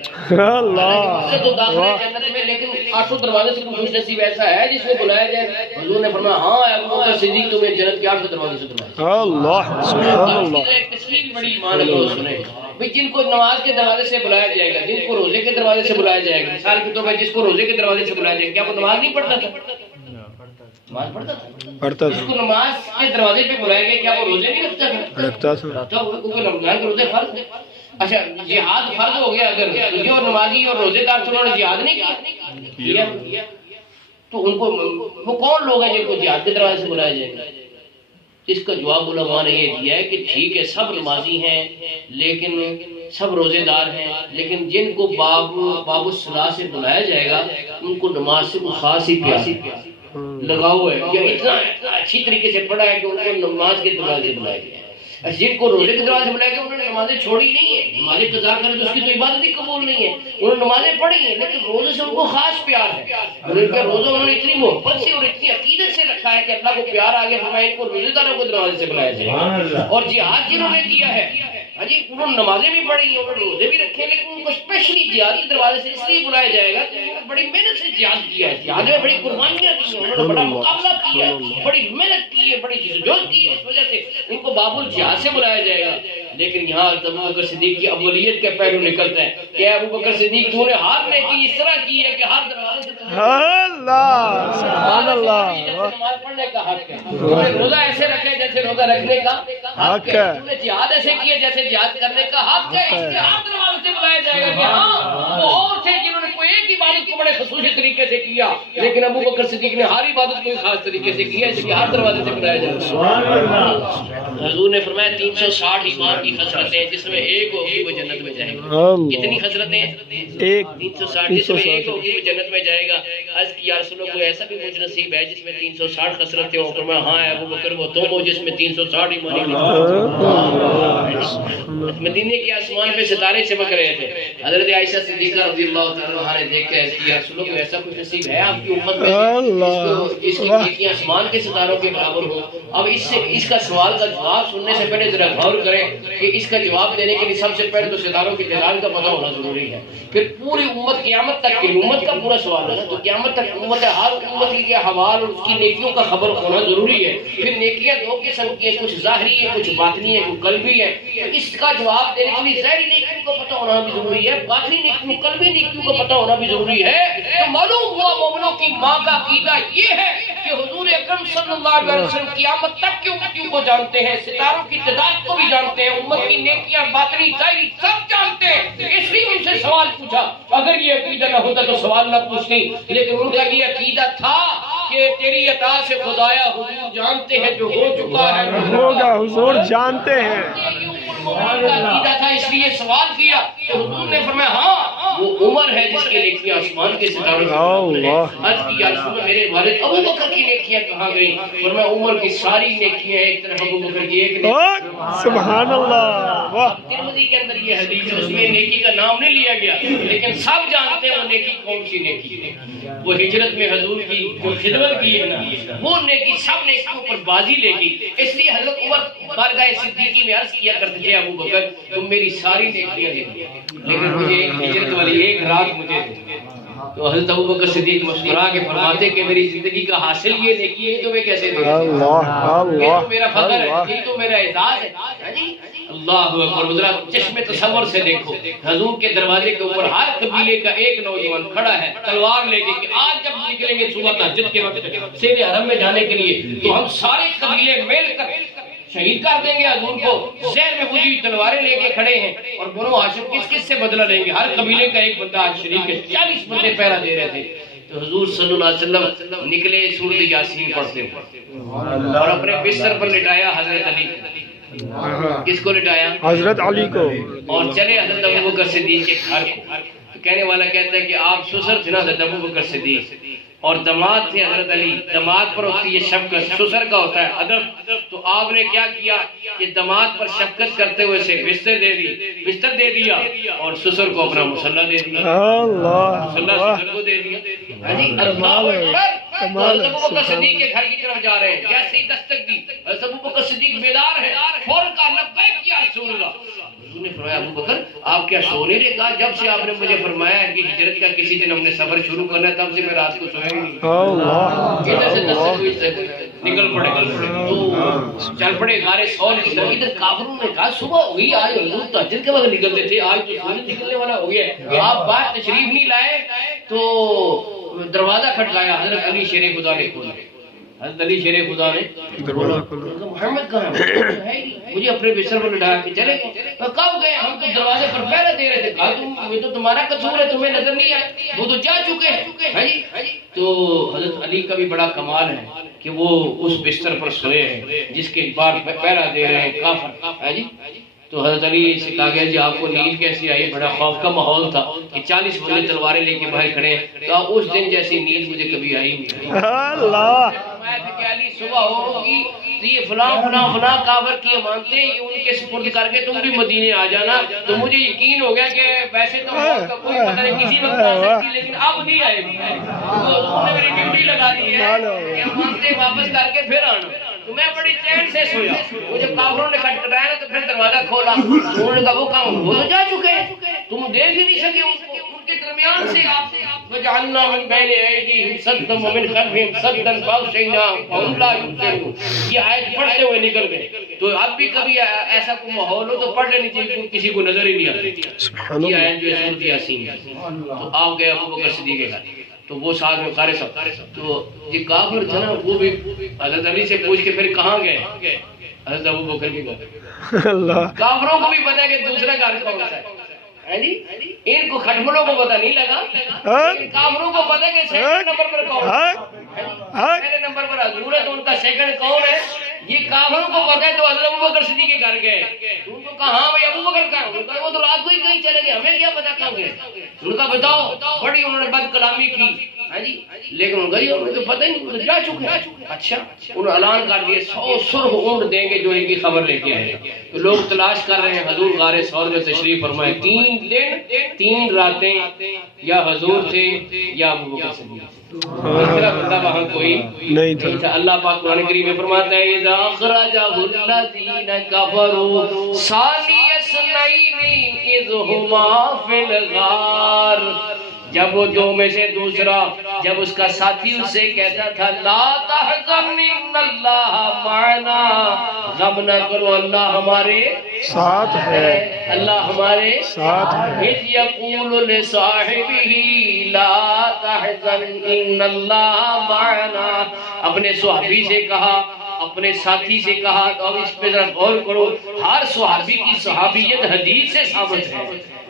اللہ تو داخل ہے جنت میں، لیکن 8 دروازوں سے کوئی خوش نصیب ایسا ہے جس کو بلایا جائے. حضور نے فرمایا ہاں ابوبکر صدیق تمہیں جنت کے 8 دروازوں سے بلایا. اللہ سبحان اللہ. ایک تشریح بڑی ایمان ہے سنیں بھئی، جن کو نماز کے دروازے سے بلایا جائے گا، جن کو روزے کے دروازے سے بلایا جائے گا. مثال کے طور پر جس کو روزے کے دروازے سے بلایا جائے گا، کیا وہ نماز نہیں پڑھتا تھا؟ نماز پڑھتا تھا. جس کو نماز کے دروازے پہ بلایا گیا کیا وہ روزے نہیں رکھتا تھا؟ رکھتا تھا. کیونکہ رمضان کے روزے فرض ہیں. اچھا جہاد فرض ہو گیا، اگر جو نمازی اور روزے دار تھے انہوں نے جہاد نہیں کیا تو ان کو وہ کون لوگ ہیں جن کو جہاد کے دروازے سے بلایا جائے گا؟ اس کا جواب علماء نے یہ دیا ہے کہ ٹھیک ہے سب نمازی ہیں لیکن سب روزے دار ہیں، لیکن جن کو باب الصلاۃ سے بلایا جائے گا ان کو نماز سے خاص ہی پیار لگاؤ ہے یا اتنا اچھی طریقے سے پڑھا ہے کہ ان کو نماز کے دروازے سے بلایا گیا ہے. جن کو روزے کے دروازے سے بلایا گیا انہوں نے نمازیں چھوڑی نہیں ہے. نمازیں قضا کریں تو اس کی تو عبادت ہی قبول نہیں ہے. انہوں نے نمازیں پڑھی ہیں لیکن روزے سے ان کو خاص پیار ہے. ان کے روزوں انہوں نے اتنی محبت سے اور اتنی عقیدت سے رکھا ہے کہ اللہ کو پیار آ گیا فرمایا ان کو روزے داروں کو دروازے سے بلایا جائے. اور جہاد جنہوں نے کیا ہے ہاں جی انہوں نے نمازیں بھی پڑھی ہیں، انہوں نے روزے بھی رکھے ہیں، لیکن ان کو اسپیشلی جہاد کے دروازے سے اس لیے بلایا جائے گا کہ انہوں نے بڑی محنت سے جہاد کیا ہے. جہاد میں بڑی قربانیاں دی ہیں، انہوں نے بڑا مقابلہ کیا ہے، بڑی محنت کی ہے، بڑی جدوجہد کی ہے. اس وجہ سے ان کو باب الجہاد سے بلایا جائے گا. لیکن یہاں ابوبکر صدیق کی اولیت کا پہلو نکلتا ہے کہ ابوبکر صدیق تو نے ہر نیکی اس طرح کی ہے کہ ہر دروازے سے اللہ سبحان اللہ. نماز پڑھنے کا حق ہے، روزہ ایسے رکھے جیسے روزہ رکھنے کا حق ہے، جہاد ایسے کیے جیسے جہاد کرنے کا حق ہے. اس کے ہر دروازے سے بلایا جائے گا کہ ہاں وہ اور تھے جنہوں نے کوئی ایک عبادت کو بڑے خصوصی طریقے سے کیا، لیکن ابوبکر صدیق نے ہر عبادت کو خاص طریقے سے کیا، اس کے ہر دروازے سے بلایا جائے گا. حضور نے فرمایا 360 ایمان کی خصلتیں جس میں ایک ہوگی وہ جنت میں جائے گا. کتنی خصلتیں؟ ایک. 360 جس میں ایک ہوگی وہ جنت میں جائے گا. عرض کی یا رسول اللہ کوئی ایسا بھی مجھ نصیب ہے جس میں 360 خصلتیں ہوں؟ فرمایا ہاں ہے ابوبکر وہ تم ہو جس میں 360 ایمان. مدینے کے آسمان پہ ستارے چمک رہے تھے. حضرت عائشہ صدیقہ رضی اللہ تعالی عنہا نے دیکھ کے عرض کی یا رسول اللہ کوئی ایسا کوئی نصیب ہے آپ کی امت میں جس کی نیکیاں آسمان کے ستاروں کے برابر ہوں؟ اب اس کا سوال کا جواب سننے سے پہلے ذرا غور کریں کہ اس کا جواب دینے کے لیے سب سے پہلے تو ستاروں کے جلال کا پتہ ہونا ضروری ہے. پھر پوری امت قیامت تک کی امت کا پورا سوال ہے نا، تو قیامت تک امت ہر امت کے حوال اور اس کی نیکیوں کا خبر ہونا ضروری ہے. پھر نیکیاں دو قسم کی ہیں، کچھ ظاہری ہے کچھ باطنی ہے کچھ قلبی ہے. تو اس کا جواب دینے کے لیے ظاہری نیکیوں کا پتہ ہونا بھی ضروری ہے، باطنی نیکیوں قلبی نیکیوں کا پتہ ہونا بھی ضروری ہے. تو معلوم ہوا مومنوں کی ماں کا عقیدہ یہ ہے کہ حضور اکرم صلی اللہ علیہ وسلم قیامت تک کی امتیوں کو جانتے ہیں، ستاروں کی تعداد کو بھی جانتے ہیں، امت کی نیکیاں باطنی ظاہری سب جانتے ہیں. اس لیے ان سے سوال پوچھا. اگر یہ عقیدہ نہ ہوتا تو سوال نہ پوچھتے، لیکن ان کا یہ عقیدہ تھا کہ تیری عطا سے خدایا حضور جانتے ہیں جو ہو چکا ہے ہوگا، حضور جانتے ہیں. عقیدہ تھا اس لیے سوال کیا. تو حضور نے فرمایا ہاں وہ عمر ہے جس کی نیکیاں آسمان کے ستاروں سے اللہ عرض کی یا رسول اللہ میرے والد ابو بکر کی نیکیاں کہاں گئیں؟ فرمایا عمر کی ساری نیکیاں ایک طرف، ابو بکر کی ایک نیکی۔ سبحان اللہ واہ ترمذی کے اندر یہ حدیث ہے، اس میں نیکی کا نام نہیں لیا گیا، لیکن سب جانتے ہیں وہ نیکی کون سی نیکی ہے۔ وہ ہجرت میں حضور کی جو خدمت کی ہے نا، وہ نیکی سب نیکیوں پر بازی لے گی۔ اس لیے حضرت عمر بارگاہ صدیقی میں عرض کیا کرتے تھے ابو بکر تم میری ساری نیکیاں دے دو لیکن مجھے ہجرت والی ایک رات مجھے دے۔ تو حضرت ابو بکر صدیق مسکرا کے فرماتے کہ میری زندگی کا حاصل یہ نیکی ہے تو میں کیسے دے دوں؟ اللہ یہ تو میرا فخر ہے، اللہ یہ تو میرا اعزاز ہے۔ ہاں جی اللہ اکبر، ذرا چشم تصور سے دیکھو، حضور کے دروازے کے اوپر ہر قبیلے کا ایک نوجوان کھڑا ہے تلوار لے کے کہ آج جب نکلیں گے صبح تہجد کے وقت سیر حرم میں جانے کے لیے تو ہم سارے قبیلے مل کر شہید کر دیں گے حضور کو۔ زہر میں بجھی تلواریں لے کے کھڑے ہیں اور بنو ہاشم کس کس سے بدلہ لیں گے؟ ہر قبیلے کا ایک بندہ آج شریک ہے، 40 بندے پہرا دے رہے تھے۔ تو حضور صلی اللہ علیہ وسلم نکلے، سورۃ یاسین پڑھتے ہیں اور اپنے بستر پر لٹایا حضرت علی کو۔ کس کو لٹایا؟ حضرت علی کو۔ اور چلے حضرت ابو بکر صدیق کے گھر کو۔ تو کہنے والا کہتا ہے کہ آپ سسر تھے نا حضرت ابو بکر صدیق اور دماد تھے حضرت علی۔ دماد پر ہوتی ہے شفقت، سسر کا ہوتا ہے ادب۔ تو آپ نے کیا کیا کہ دماد پر شفقت کرتے ہوئے سے بستر دے دیا اور سسر کو اپنا مصلی دے دیا، اللہ مصلی سسر کو دے دیا۔ اللہ اکبر۔ تو حضرت ابو بکر صدیق کے گھر کی طرف جا رہے ہیں، جیسے ہی دستک دی حضرت ابو بکر صدیق بیدار ہے، فوراً کہا لبیک یا رسول اللہ۔ حضور نے فرمایا ابو بکر آپ کیا سو نہیں رہے؟ کہا جب سے آپ نے مجھے فرمایا ہے کہ ہجرت کا کسی دن ہم نے سفر شروع کرنا ہے تب سے میں رات کو سویا ہی نہیں۔ اللہ ادھر سے دستک ہوئی سے نکل پڑے تو چل پڑے غار ثور کی طرف۔ ادھر کافروں نے کہا صبح ہوئی، آج حضور تہجد کے وقت نکلتے تھے، آج تو سورج نکلنے والا ہو گیا ہے، آپ باہر تشریف نہیں لائے۔ تو دروازہ کھٹکایا، حضرت علی شیر خدا نے کھولا۔ حضرت علی شیر خدا نے دروازہ کھولا۔ محمد کہاں ہے؟ مجھے اپنے بستر پر لٹا کے چلے گئے۔ کب گئے؟ ہم تو دروازے پر پہرے دے رہے تھے۔ کہا یہ تو تمہارا قصور ہے، تمہیں نظر نہیں آئے، وہ تو جا چکے ہیں۔ تو حضرت علی کا بھی بڑا کمال ہے کہ وہ اس بستر پر سوئے ہیں جس کے بعد پہرا دے رہے ہیں کافر۔ تو حضرت علی سے کہا گیا جی آپ کو نیند کیسی آئی؟ بڑا خوف کا ماحول تھا کہ 40 بندے تلواریں لے کے باہر کھڑے ہیں۔ کہا اس دن جیسی نیند مجھے کبھی آئی نہیں۔ اللہ فرمایا تھا کہ علی صبح ہوگی تو یہ فلاں فلاں فلاں کافر کی امانتیں یہ ان کے سپرد کر کے تم بھی مدینے آ جانا۔ تو مجھے یقین ہو گیا کہ ویسے تو موت کا کوئی پتہ نہیں کسی وقت آ سکتی لیکن اب نہیں آئے گی۔ تو انہوں نے میری ڈیوٹی لگا دی ہے کہ امانتیں واپس کر کے پھر آنا۔ تو میں بڑی چین سے سویا، وہ جب کافروں نے کھٹکھٹایا نا تو پھر دروازہ کھولا۔ انہوں نے کہا وہ کہاں؟ وہ تو جا چکے ہیں، تم دیکھ ہی نہیں سکے ان کو۔ ان کے درمیان سے آپ وجعلنا من بین ایدیہم سدا ومن خلفہم سدا فاغشیناہم فہم لا یبصرون۔ یہ آیت پڑھتے ہوئے نکل گئے۔ تو اب بھی کبھی ایسا کوئی ماحول ہو تو پڑھ لینی چاہیے، کسی کو نظر ہی نہیں آتی۔ یہ آیت جو ہے سورۃ یاسین ہے۔ تو آپ گئے ابو بکر صدیق کے گھر، تو وہ ساتھ میں قاری صاحب، تو یہ کافر تھا نا وہ بھی حضرت علی سے پوچھ کے پھر کہاں گئے؟ حضرت ابو بکر کے گھر۔ اللہ کافروں کو بھی پتا ہے کہ دوسرا گھر کون سا ہے۔ ان کو کھٹملوں کو پتا نہیں لگا، لیکن کافروں کو پتا ہے کہ سیکنڈ نمبر پر کون ہے۔ پہلے نمبر پر حضور ہے تو ان کا سیکنڈ کون ہے؟ یہ کافروں کو پتا ہے۔ تو حضرت ابو بکر صدیق کے گھر گئے، ان کو کہا ہاں بھائی ابو بکر کہاں؟ ان کا وہ تو رات کو ہی کہیں چلے گئے، ہمیں کیا پتا کہاں گئے۔ ان کا بتاؤ، بڑی انہوں نے بد کلامی کی لیکن ان کا یہ تو پتہ ہی نہیں، جا چکے ہیں۔ اچھا انہوں نے اعلان کر دیا 100 سرخ اونٹ دیں گے جو ان کی خبر لے کے آئے گا۔ تو لوگ تلاش کر رہے ہیں، حضور غار ثور میں تشریف فرمائے، 3 دن 3 راتیں یا حضور تھے یا ابو بکر صدیق تھے، تیسرا بندہ وہاں کوئی نہیں تھا۔ اللہ پاک قرآن کریم میں فرماتا ہے اذا اخرجہ الذین کفروا ثانی اثنین اذ ہما فی الغار، جب وہ دو میں سے دوسرا، جب اس کا ساتھی اس سے کہتا تھا لا تحزن ان اللہ معنا، غم نہ کرو اللہ ہمارے ساتھ ہے، اللہ ہمارے ساتھ ہے۔ اذ یقول لصاحبہ لا تحزن ان اللہ معنا، اپنے صحابی سے کہا، اپنے ساتھی سے کہا۔ تو اب اس پہ ذرا غور کرو، ہر صحابی کی صحابیت حدیث سے ثابت ہے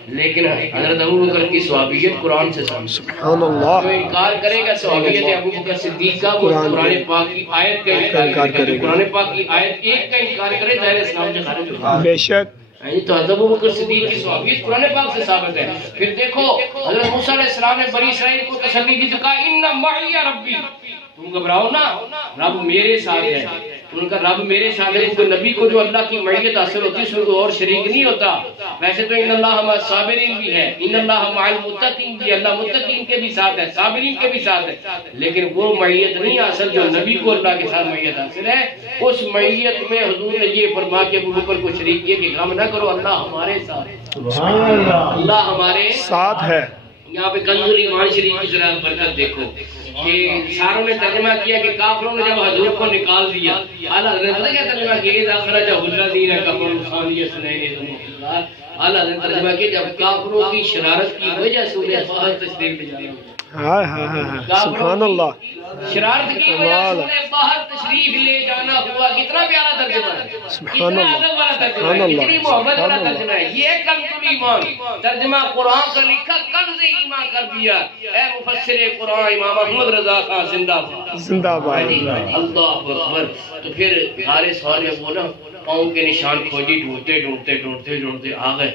لیکن حضرت ابو بکر کی صحابیت قرآن سے ثابت ہے۔ سبحان اللہ۔ جو انکار کرے گا صحابیت ابو بکر صدیق کا، وہ قرآن پاک کی آیت کا انکار کرے گا۔ قرآن پاک کی آیت ایک کا انکار کرے دائرہ اسلام سے خارج ہوگا۔ بے شک تو حضرت ابوبکر صدیق کی صحابیت قرآن پاک سے ثابت ہے. پھر دیکھو حضرت موسیٰ علیہ السلام نے بنی اسرائیل کو تسلی دی تو کہا ان معی ربی، تم گھبراؤ نا، رب میرے ساتھ ہے. ان کا رب میرے ساتھ ہے، کیونکہ نبی کو جو اللہ کی معیت حاصل ہوتی ہے اس میں کوئی اور شریک نہیں ہوتا. ویسے تو ان اللہ مع الصابرین بھی ہے، ان اللہ مع المتقین بھی ہے، اللہ متقین کے بھی ساتھ ہے، صابرین کے بھی ساتھ ہے، لیکن وہ معیت نہیں حاصل جو نبی کو اللہ کے ساتھ معیت حاصل ہے. اس معیت میں حضور نے یہ فرما کے ابوبکر کو شریک کیا کہ غم نہ کرو، اللہ ہمارے ساتھ، اللہ ہمارے ساتھ ہے. یہاں پہ کنز ایمان شریف کی ذرا برکت دیکھو کہ ساروں نے ترجمہ کیا کہ کافروں نے جب حضور کو نکال دیا، اعلیٰ حضرت نے کیا ترجمہ کیا کہ اخرج الذین کفروا ثانی اثنین، اعلیٰ حضرت نے ترجمہ کیا جب کافروں کی شرارت کی وجہ سے انہیں باہر تشریف لے جانا ہوا. ہائے ہائے ہائے سبحان اللہ. شرارت کی وجہ سے انہیں باہر تشریف لے جانا ہوا. کتنا پیارا ترجمہ ہے، کتنا ادب والا ترجمہ ہے، کتنی محبت والا ترجمہ ہے. یہ کنز ایمان ترجمہ قرآن کا لکھا کنز ایمان کر دیا. اے مفسر قرآن امام احمد رضا خان زندہ باد، زندہ باد. اللہ اکبر. تو پھر ہارے سوال میں بولا پاؤں کے نشان کھوجی، ڈھونڈتے ڈھونڈتے ڈھونڈتے ڈھونڈتے آ گئے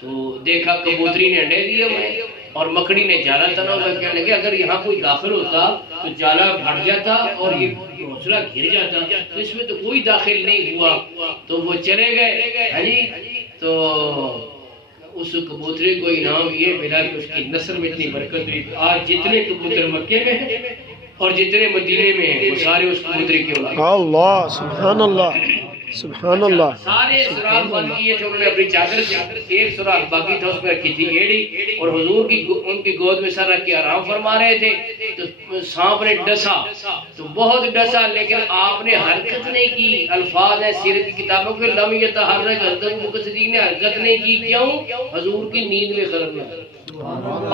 تو دیکھا کبوتری نے انڈے دیے ہوئے اور مکڑی نے جالا تنا ہوا. کہنے لگے اگر یہاں کوئی داخل ہوتا تو جالا پھٹ جاتا اور یہ گھونسلہ گر جاتا، تو اس میں تو کوئی داخل نہیں ہوا. تو وہ چلے گئے. ہاں جی. تو اس کبوتری کو انعام یہ ملا کہ اس کی نسل میں اتنی برکت ہوئی. آج جتنے کبوتر مکے میں ہیں اور جتنے مدینے میں ہیں وہ سارے اس کبوتری کے اولاد. اللہ سبحان اللہ سبحان اللہ. سارے سراغ بند کیے تھے انہوں نے اپنی چادر سے، ایک سراغ باقی تھا اس میں رکھی تھی ایڑی، اور حضور کی ان کی گود میں سر رکھ کے آرام فرما رہے تھے. تو سانپ نے ڈسا تو بہت ڈسا، لیکن آپ نے حرکت نہیں کی. الفاظ ہیں سیرت کی کتابوں کے لم یتحرک، حضرت ابوبکر صدیق نے حرکت نہیں کی. کیوں؟ حضور کی نیند میں خلل ہے،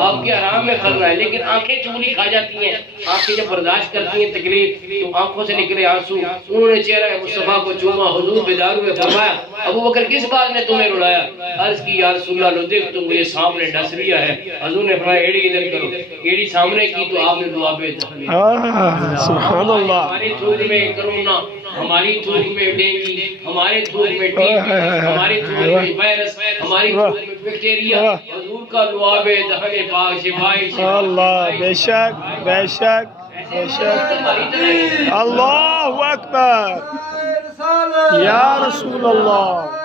آپ کے آرام میں خلل ہے. لیکن آنکھیں چولی کھا جاتی ہیں، آنکھیں جب برداشت کرتی ہیں تکلیف تو آنکھوں سے نکلے آنسو. انہوں نے چہرہ مصطفیٰ کو چوما، حضور بیدار ہوئے. فرمایا ابوبکر کس بات نے تمہیں رلایا؟ عرض کی یا رسول اللہ لو دیکھ تم مجھے سامنے ڈس لیا ہے. حضور نے فرمایا ایڑی ادھر کرو. ایڑی سامنے کی تو آپ نے دعا پہ سبحان اللہ. ہماری تھوک میں کرونا، ہماری تھوک میں ڈینگی، ہمارے تھوک میں ٹی بی، ہماری تھوک میں وائرس، ہماری تھوک میں بیکٹیریا. حضور کا دعا پہ دہن پاک شفائی. اللہ بے شک بے شک بے شک. اللہ اکبر یا رسول اللہ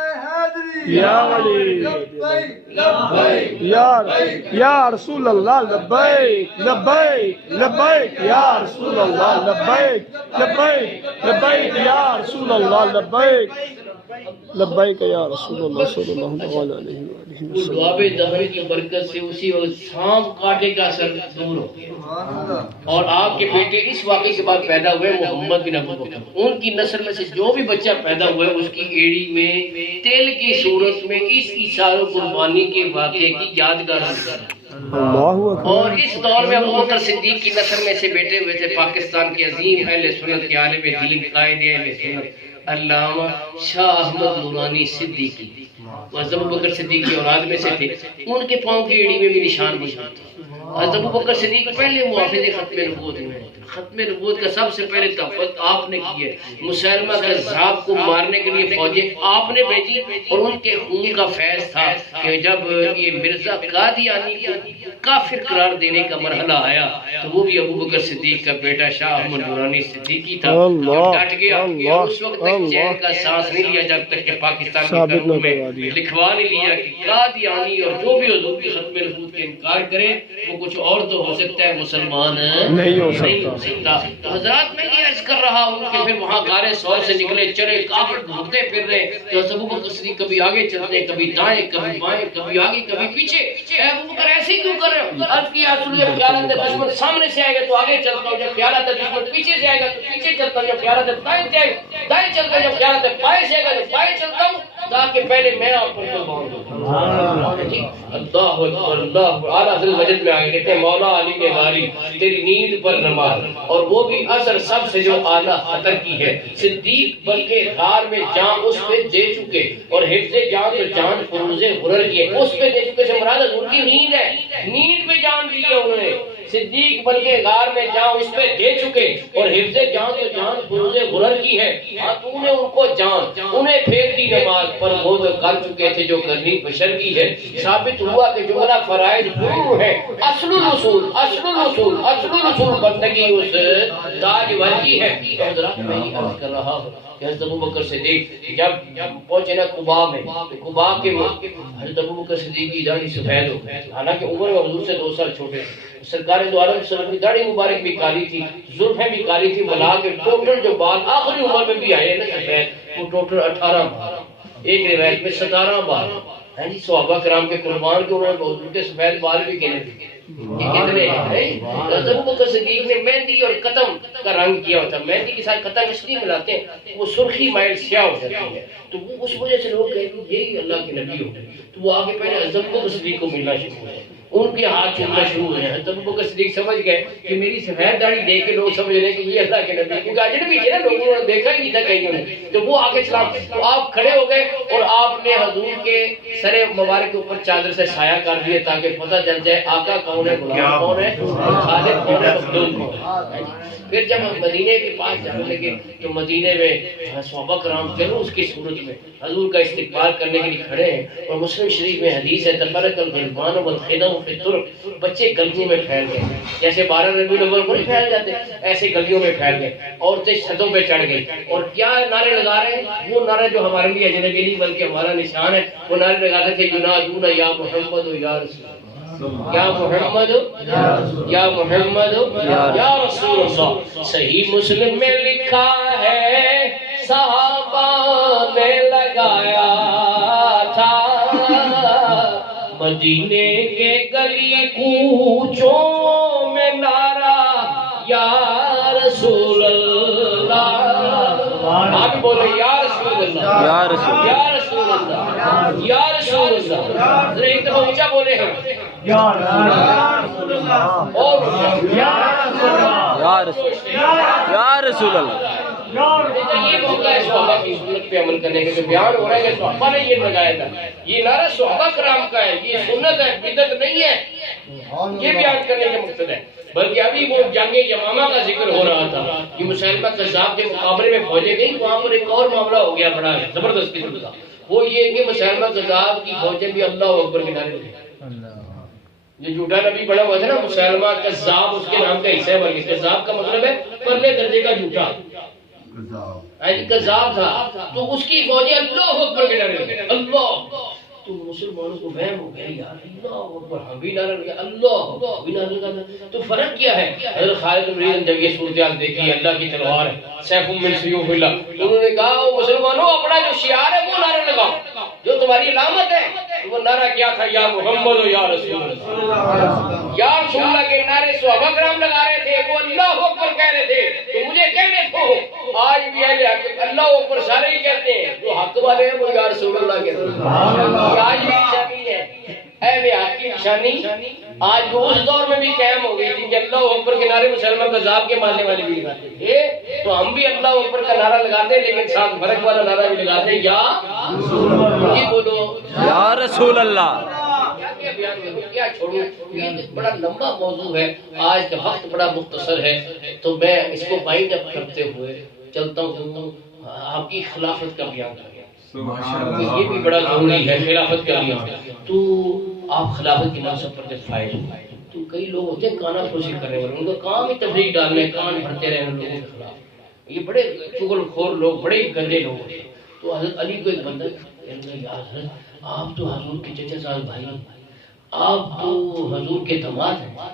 یا ولی یا رسول اللہ لبیک لبیک لبیک یا رسول اللہ لبیک لبیک لبیک یا رسول اللہ لبیک لبیک یا رسول اللہ صلی اللہ علیہ وسلم. دعا پہ دہن کی برکت سے اسی وقت سانپ کاٹے کا اثر دور ہو گیا. اور آپ کے بیٹے اس واقعے کے بعد پیدا ہوئے محمد بن ابوبکر. ان کی نسل میں سے جو بھی بچہ پیدا ہوا ہے اس کی ایڑی میں تیل کی صورت میں اس ایثار و قربانی کے واقعے کی یادگار ہوتا ہے. اور اس دور میں ابوبکر صدیق کی نسل میں سے بیٹے ہوئے تھے پاکستان کے عظیم اہل سنت کے عالم دین قائد اہل سنت علامہ شاہ احمد نورانی صدیقی. حضرت ابوبکر صدیق کی اولاد میں سے تھے. ان کے پاؤں کی ایڑی میں بھی نشان موجود تھا. حضرت ابوبکر صدیق پہلے محافظ ختم نبوت میں ہیں. ختم نبوت کا سب سے پہلے تحفظ آپ نے کی ہے. مسلمہ کذاب کو مارنے کے لیے فوجیں آپ نے بھیجی اور ان کے خون کا فیض تھا کہ جب یہ مرزا قادیانی کو کافر قرار دینے کا مرحلہ آیا تو وہ بھی ابوبکر صدیق کا بیٹا شاہ احمد نورانی صدیقی تھا. ڈٹ گیا اور اس وقت تک چین کا سانس نہیں لیا جب تک کہ پاکستان کی قانون میں لکھوا نہیں لیا کہ قادیانی اور جو بھی حضور کی ختم نبوت کے انکار کرے وہ کچھ اور تو ہو سکتا ہے، مسلمان نہیں ہو سکتا. تو حضرات میں یہ عرض کر رہا ہوں کہ پھر وہاں غار ثور سے نکلے چلے کافر ڈھونڈتے پھر رہے. تو ابوبکر صدیق کبھی آگے چلتے کبھی دائیں کبھی بائیں کبھی آگے کبھی پیچھے. اے ابوبکر ایسے کیوں کر رہے ہو؟ عرض کیا رسول جب خیالات دشمن سامنے سے آئے گا تو آگے چلتا ہوں، جب خیالات دشمن پیچھے سے آئے گا تو پیچھے چلتا ہوں، جب خیالات دائیں سے آئے گا دائیں چلتا ہوں، جب خیالات بائیں سے آئے گا تو بائیں چلتا ہوں تاکہ پہلے میں آپ پر قربان ہوں. اللہ اکبر. اللہ اعلیٰ حضرت مجد میں آگے کہتے ہیں مولا علی کے غاری تیری نیند پر نماز اور وہ بھی اثر سب سے جو اعلیٰ خطر کی ہے. صدیق بلکہ غار میں جان اس پہ دے چکے اور حفظ جان تو جان فروز غرر کی ہے اس پہ دے چکے سے مراد حضور کی نیند ہے. نیند پہ جان دی ہے انہوں نے. صدیق بلکہ غار میں جان اس پہ دے چکے، اور حفظ جان تو جان فروز غرر کی ہے، ہاں تو نے ان کو جان انہیں پھیر دی نماز پر، وہ تو کر چکے تھے جو کرنی بشر کی ہے۔ ثابت ہوا کہ جملہ فرائض ضرور ہے، اصل الرسول اصل الرسول اصل الرسول بندگی اس تاج ور کی ہے۔ تو حضرات میں یہ عرض کر رہا ہوں کہ حضرت ابوبکر صدیق جب پہنچے نا قباء میں، قباء کے حضرت ابوبکر صدیق کی داڑھی سفید ہو گئی، حالانکہ عمر میں حضور سے 2 سال چھوٹے تھے، سرکار دو عالم صلی اللہ علیہ وسلم کی داڑھی مبارک بھی کالی تھی، زلفیں بھی کالی تھی، ملا کے ٹوٹل جو بال آخری عمر میں بھی آئے نا سفید، وہ ٹوٹل 18 بال، ایک روایت میں 17 بال ہیں جی۔ صحابہ کرام کے قربان کے انہوں نے حضور کے سفید بال بھی گنے تھے، یہ کتنے ہیں؟ حضرت ابوبکر صدیق نے مہندی اور قطم کا رنگ کیا ہوتا ہے، مہندی کے ساتھ قطم اس لیے ملاتے ہیں وہ سرخی مائل سیاہ ہو جاتی ہے، تو وہ اس وجہ سے لوگ کہتے ہیں یہی اللہ کے نبی ہوتے ہیں، تو وہ آگے پہلے حضرت ابوبکر صدیق کو ملنا شروع ہے، ان کے ہاتھ چومنا شروع ہوئے ہیں۔ حضرت ابوبکر صدیق سمجھ گئے کہ میری سفید داڑھی دیکھ کے لوگ سمجھ رہے ہیں کہ یہ اللہ کے نبی، کیونکہ اجنبی تھے نا، لوگوں نے دیکھا ہی نہیں تھا کہیں نے، تو وہ آگے چلا، تو آپ کھڑے ہو گئے اور آپ نے حضور کے سر مبارک کے اوپر چادر سے سایہ کر دیے تاکہ پتہ چل جائے آقا کون ہے، غلام کون ہے، خالق کون ہے، مخدوم کون ہے۔ پھر جب ہم مدینے کے پاس جانے لگے تو مدینے میں صحابہ کرام جلوس کی صورت میں حضور کا استقبال کرنے کے لیے کھڑے ہیں، اور مسلم شریف میں حدیث ہے تفرق الغلمان والخدم فی الطرق، بچے گلیوں میں پھیل گئے، جیسے 12 ربیع الاول کو نہیں پھیل جاتے ایسے گلیوں میں پھیل گئے، عورتیں چھتوں پہ چڑھ گئی، اور کیا نعرے لگا رہے ہیں؟ وہ نعرہ جو ہمارے لیے اجنبی نہیں بلکہ ہمارا نشان ہے، وہ نعرے لگاتے تھے ینادون یا محمد و یا رسول یا محمد یا محمد یا رسول اللہ۔ صحیح مسلم میں لکھا ہے صحابہ نے لگایا تھا مدینے کے گلی کوچوں میں نعرہ یا رسول اللہ۔ آپ بولے یا رسول اللہ یا رسول یا رسول اللہ یا رسول اللہ، ذرا ایک دفعہ اونچا بولے ہم یا رسول اللہ اور یا رسول اللہ یا رسول یا رسول اللہ۔ یہ موقع ہے صحابہ کی سنت پہ عمل کرنے کے، جو بیان ہو رہا ہے کہ صحابہ نے یہ لگایا تھا، یہ نعرہ صحابہ کرام کا ہے، یہ سنت ہے، بدعت نہیں ہے، یہ بیان کرنے کا مقصد ہے۔ بلکہ ابھی وہ جنگ یمامہ کا ذکر ہو رہا تھا کہ مسلمہ کذاب کے مقابلے میں فوجیں گئی، وہاں پر ایک اور معاملہ ہو گیا بڑا زبردست قسم کا، وہ یہ کہ مسلمہ کذاب کی فوجیں بھی اللہ اکبر کے نعرے لگے۔ یہ جھوٹا نبی بڑا ہوا تھا نا مسلمہ کذاب، اس کے نام کا حصہ ہے، بلکہ کذاب کا مطلب ہے پرلے درجے کا جھوٹا، کذاب تھا، تو اس کی فوجیں اللہ اکبر کے نعرے لگے، اللہ، تو مسلمانوں کو وہم ہو گیا یار اللہ اکبر، ہم بھی نعرہ لگا اللہ بھی نعرہ لگا، تو فرق کیا ہے؟ حضرت خالد بن ولید جب یہ صورتحال دیکھی، اللہ کی تلوار ہے سیف من سیوف اللہ، انہوں نے کہا مسلمانوں اپنا جو شعار ہے وہ نعرہ لگاؤ، جو تمہاری علامت ہے۔ وہ نعرہ کیا تھا؟ یا محمد و یا رسول اللہ، یا رسول اللہ کے نعرے صحابہ کرام لگا رہے تھے، وہ اللہ اکبر کہہ رہے تھے، تو مجھے کہنے دو آج بھی اہل حق اللہ اکبر سارے ہی کہتے ہیں، جو حق والے ہیں وہ یا رسول اللہ کہتے ہیں، آج بھی نشانی ہے اہل حق کی نشانی، آج جو اس دور میں بھی قائم ہو گئی تھی کہ اللہ اکبر کے نعرے مسلمہ کذاب کے ماننے والے بھی لگاتے تھے، تو ہم بھی اللہ اکبر کا نعرہ لگاتے ہیں، لیکن ساتھ فرق والا نعرہ بھی لگاتے ہیں، یا جی بولو یا رسول اللہ۔ کیا بیان کروں کیا چھوڑوں، یہ بڑا لمبا موضوع ہے، آج کا وقت بڑا مختصر ہے، تو میں اس کو بائنڈ اپ کرتے ہوئے چلتا ہوں آپ کی خلافت کا بیان کریں، یہ بھی بڑا ضروری ہے خلافت کا بیان۔ تو آپ خلافت کی منصب پر جب فائز ہو تو کئی لوگ ہوتے ہیں کانا پھوسی کرنے والے، ان کا کام ہی تبلیغ ڈالنے، کان بھرتے رہنے لوگوں کے خلاف، یہ بڑے چغل خور لوگ، بڑے گندے لوگ ہوتے ہیں۔ تو حضرت علی کو ایک بندہ یا حضرت آپ تو حضور کے چچا صاحب بھائی ہیں، آپ تو حضور کے داماد ہیں،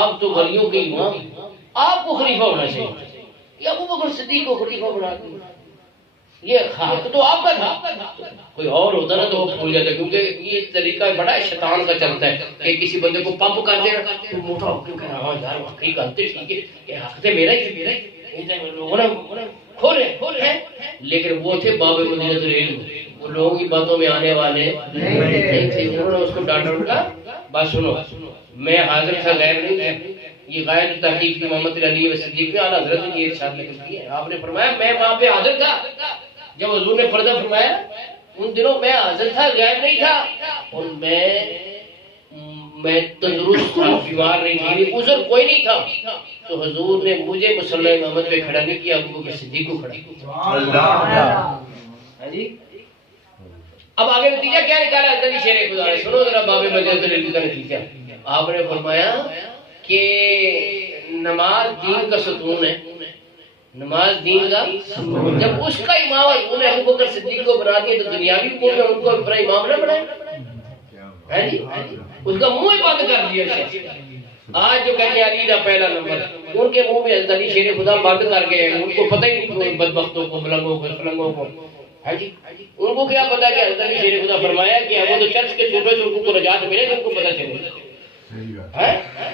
آپ تو ولیوں کے امام ہیں، آپ کو خلیفہ ہونا چاہیے، یا ابو بکر صدیق کو خلیفہ بنا دیں، یہ حق تو آپ کا تھا، کوئی اور ہوتا نا تو وہ بھول جاتا، کیونکہ یہ طریقہ بڑا شیطان کا چلتا ہے کہ کسی بندے کو پمپ کر دینا تو موٹا ہو کے کہنا ہاں یار واقعی غلطی ٹھیک ہے، یہ حق تو میرا ہی ہے، لوگوں نے کھولے ہیں، لیکن وہ تھے باب مدینہ العلم، وہ لوگوں کی باتوں میں آنے والے نہیں تھے، انہوں نے اس کو ڈانٹا اٹھا۔ بات سنو، میں حاضر تھا غیر نہیں تھا، یہ غائب تحقیق کی محمد علی و صدیق میں اعلیٰ حضرت نے یہ ارشاد نقل کیا ہے، آپ نے فرمایا میں وہاں پہ حاضر تھا جب حضور نے پردہ فرمایا، ان دنوں میں حاضر تھا غائب نہیں تھا، اور میں تندرست تھا، بیمار نہیں تھی، عذر کوئی نہیں تھا، تو حضور نے مجھے مصلی امامت پہ کھڑا نہیں کیا، ابو بکر صدیق کو کھڑا کیا۔ جی اب آگے نتیجہ کیا نکالا حضرت شیر خدا نے؟ سنو ذرا باب مجید دلیل کا نتیجہ۔ آپ نے فرمایا کہ نماز دین کا ستون ہے، نماز دین کا ستون، جب اس کا امام حضور نے ابو بکر صدیق کو بنا دیا تو دنیاوی امور میں ان کو اپنا امام نہ بنائے، ہے جی اس کا منہ ہی بند کر دیا۔ آج جو کہتے ہیں علی دا پہلا نمبر، ان کے منہ میں حضرت علی شیر خدا بند کر گئے، ان کو پتہ ہی نہیں، بدبختوں کو، ملنگوں کو، فلنگوں کو، ہے جی ان کو کیا پتا کہ حضرت علی شیر خدا فرمایا کہ وہ تو چرچ کے صوبے سے ان کو نجات ملے تو ان کو پتہ چلے۔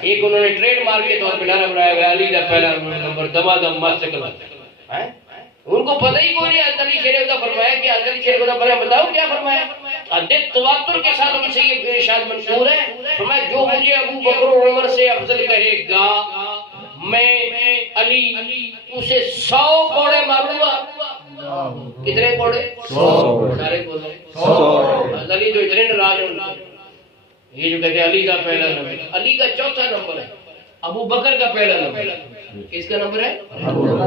ایک انہوں نے ٹریڈ مارک کے طور پہ نعرہ بنایا ہوا علی دا پہلا نمبر، دما دم مست چکلا، ان کو پتہ ہی کوئی نہیں۔ حضرت علی شیر خدا فرمایا کہ حضرت علی شیر خدا فرمایا، بتاؤ کیا فرمایا؟ حدیث تواتر کے ساتھ ان سے یہ ارشاد منشور ہے، فرمایا جو مجھے ابو بکر و عمر سے افضل کہے گا میں علی اسے 100 کوڑے ماروں گا۔ کتنے کوڑے؟ 100۔ سارے بولو 100۔ علی جو اتنے ناراض ہیں، یہ جو کہتے ہیں علی کا پہلا نمبر، علی کا چوتھا نمبر ہے، ابو بکر کا پہلا نمبر، کس کا نمبر ہے؟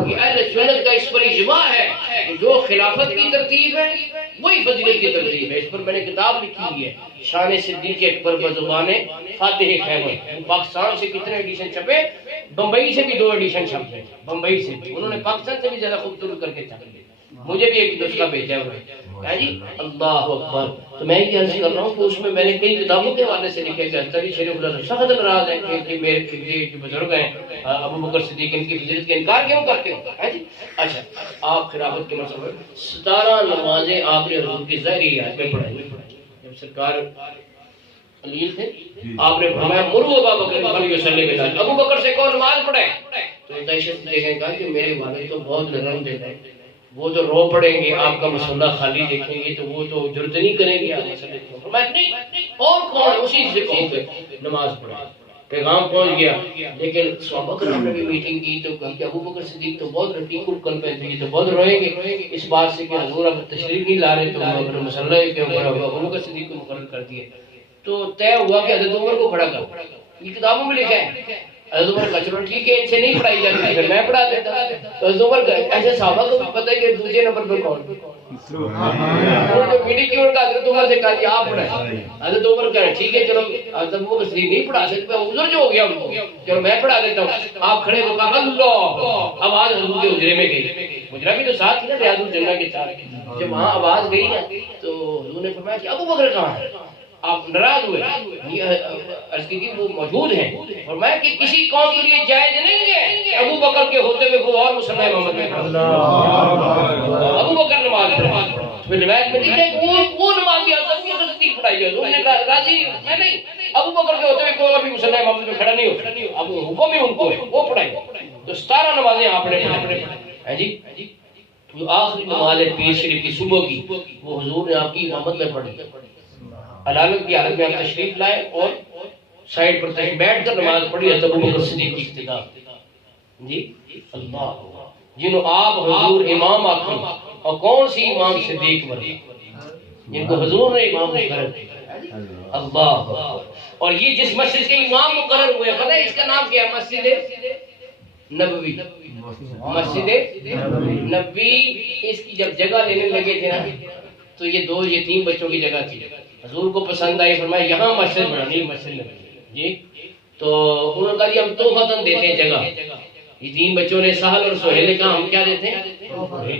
یہ اہل سنت کا اس پر اجماع ہے، جو خلافت کی ترتیب ہے وہی فضیلت کی ترتیب ہے۔ اس پر میں نے کتاب لکھی ہے، شان صدیق اکبر بزبان فاتح خیبر، پاکستان سے کتنے ایڈیشن چھپے، بمبئی سے بھی 2 ایڈیشن چھپے، بمبئی سے بھی، انہوں نے پاکستان سے بھی زیادہ خوبصورت کر کے چھپے، مجھے بھی ایک نسخہ بھیجا ہوا ہے جی۔ اللہ اکبر۔ تو میں یہ عرض کر رہا ہوں کہ اس میں میں نے کئی کتابوں کے حوالے سے لکھے کہ حضرت علی شیر خدا سے سخت ناراض ہیں کہ میرے جو بزرگ ہیں ابو بکر صدیق ان کی فضیلت کا انکار کیوں کرتے ہو، ہے جی۔ اچھا آپ خلافت کے مسئلے 17 نمازیں آپ نے حضور کی ظاہری حیات میں پڑھائی، جب سرکار علیل تھے آپ نے فرمایا مرو ابا بکر فلیصلی بنا، ابو بکر سے کون نماز پڑھے؟ تو عائشہ صدیقہ نے کہا کہ میرے والد تو بہت نرم دل ہے، وہ تو رو پڑیں گے، آپ کا مسلح خالی دیکھیں گے تو وہ تو جرت نہیں کریں گے آپ مسئلے کو۔ فرمایا نہیں اور کون، اسی سے کہو کہ نماز پڑھے۔ پیغام پہنچ گیا، لیکن صحابہ کرام نے بھی میٹنگ کی تو کہا کہ ابو بکر صدیق تو بہت رفیق القلب ہیں، تو بہت روئیں گے اس بات سے کہ حضور اب تشریف نہیں لا رہے، تو اپنے مسئلے کے اوپر ابو بکر صدیق کو مقرر کر دیے۔ تو طے ہوا کہ حضرت عمر کو کھڑا کرو، یہ کتابوں میں لکھا ہے۔ حضرت عمر کا چلو ٹھیک ہے، ان سے نہیں پڑھائی جاتی پھر میں پڑھا دیتا۔ تو حضرت عمر کا ایسے صحابہ کو پتہ ہے کہ دوسرے نمبر پر کون، تو میٹنگ کی ان کا حضرت عمر سے کہا کہ آپ پڑھائیں۔ حضرت عمر کہہ رہے ٹھیک ہے چلو، حضرت عمر کو صحیح نہیں پڑھا سکتے، عذر جو ہو گیا ان کو، چلو میں پڑھا دیتا ہوں۔ آپ کھڑے ہو کہا اللہ، آواز حضور کے حجرے میں گئی، حجرہ بھی تو ساتھ ہی نا ریاض الجنہ کے ساتھ، جب وہاں آواز گئی نا تو حضور نے فرمایا کہ ابو بکر کہاں ہے؟ آپ ناراض ہوئے، عرض کی وہ موجود ہیں، اور میں کہ کسی قوم کے لیے جائز نہیں ہے کہ ابو بکر کے ہوتے ہوئے کوئی اور مسلح امامت میں ابو بکر نماز پڑھے۔ پھر روایت میں لکھا ہے کہ وہ نماز بھی حضرت ابو بکر صدیق پڑھائی ہے، انہوں نے راضی میں نہیں، ابو بکر کے ہوتے ہوئے کوئی اور بھی مسلح امامت میں کھڑا نہیں ہو، اب حکم ہی ان کو ہے وہ پڑھائی۔ تو 17 نمازیں آپ نے پڑھی ہے جی۔ جو آخری نماز ہے پیر شریف کی صبح کی، وہ حضور نے آپ کی امامت میں پڑھی، علالت کی حالت میں آپ تشریف لائے اور سائیڈ پر بیٹھ کر نماز پڑھی حضرت ابو بکر صدیق کی اقتداء جی۔ اللہ جنہوں آپ حضور امام آخری، اور کون سی امام صدیق بنے جن کو حضور نے امام مقرر کیا، اللہ۔ اور یہ جس مسجد کے امام مقرر ہوئے پتہ ہے اس کا نام کیا ہے؟ مسجد نبوی، مسجد نبوی۔ اس کی جب جگہ لینے لگے تھے نا تو یہ 2 یتیم بچوں کی جگہ تھی، حضور کو پسند آئی، فرمایا یہاں مسجد بنانی، مسجد نبوی جی۔ تو انہوں نے کہا کہ ہم تحفتاً دیتے ہیں جگہ، یہ 3 بچوں نے سہل اور سہیل نے کہا ہم کیا دیتے ہیں،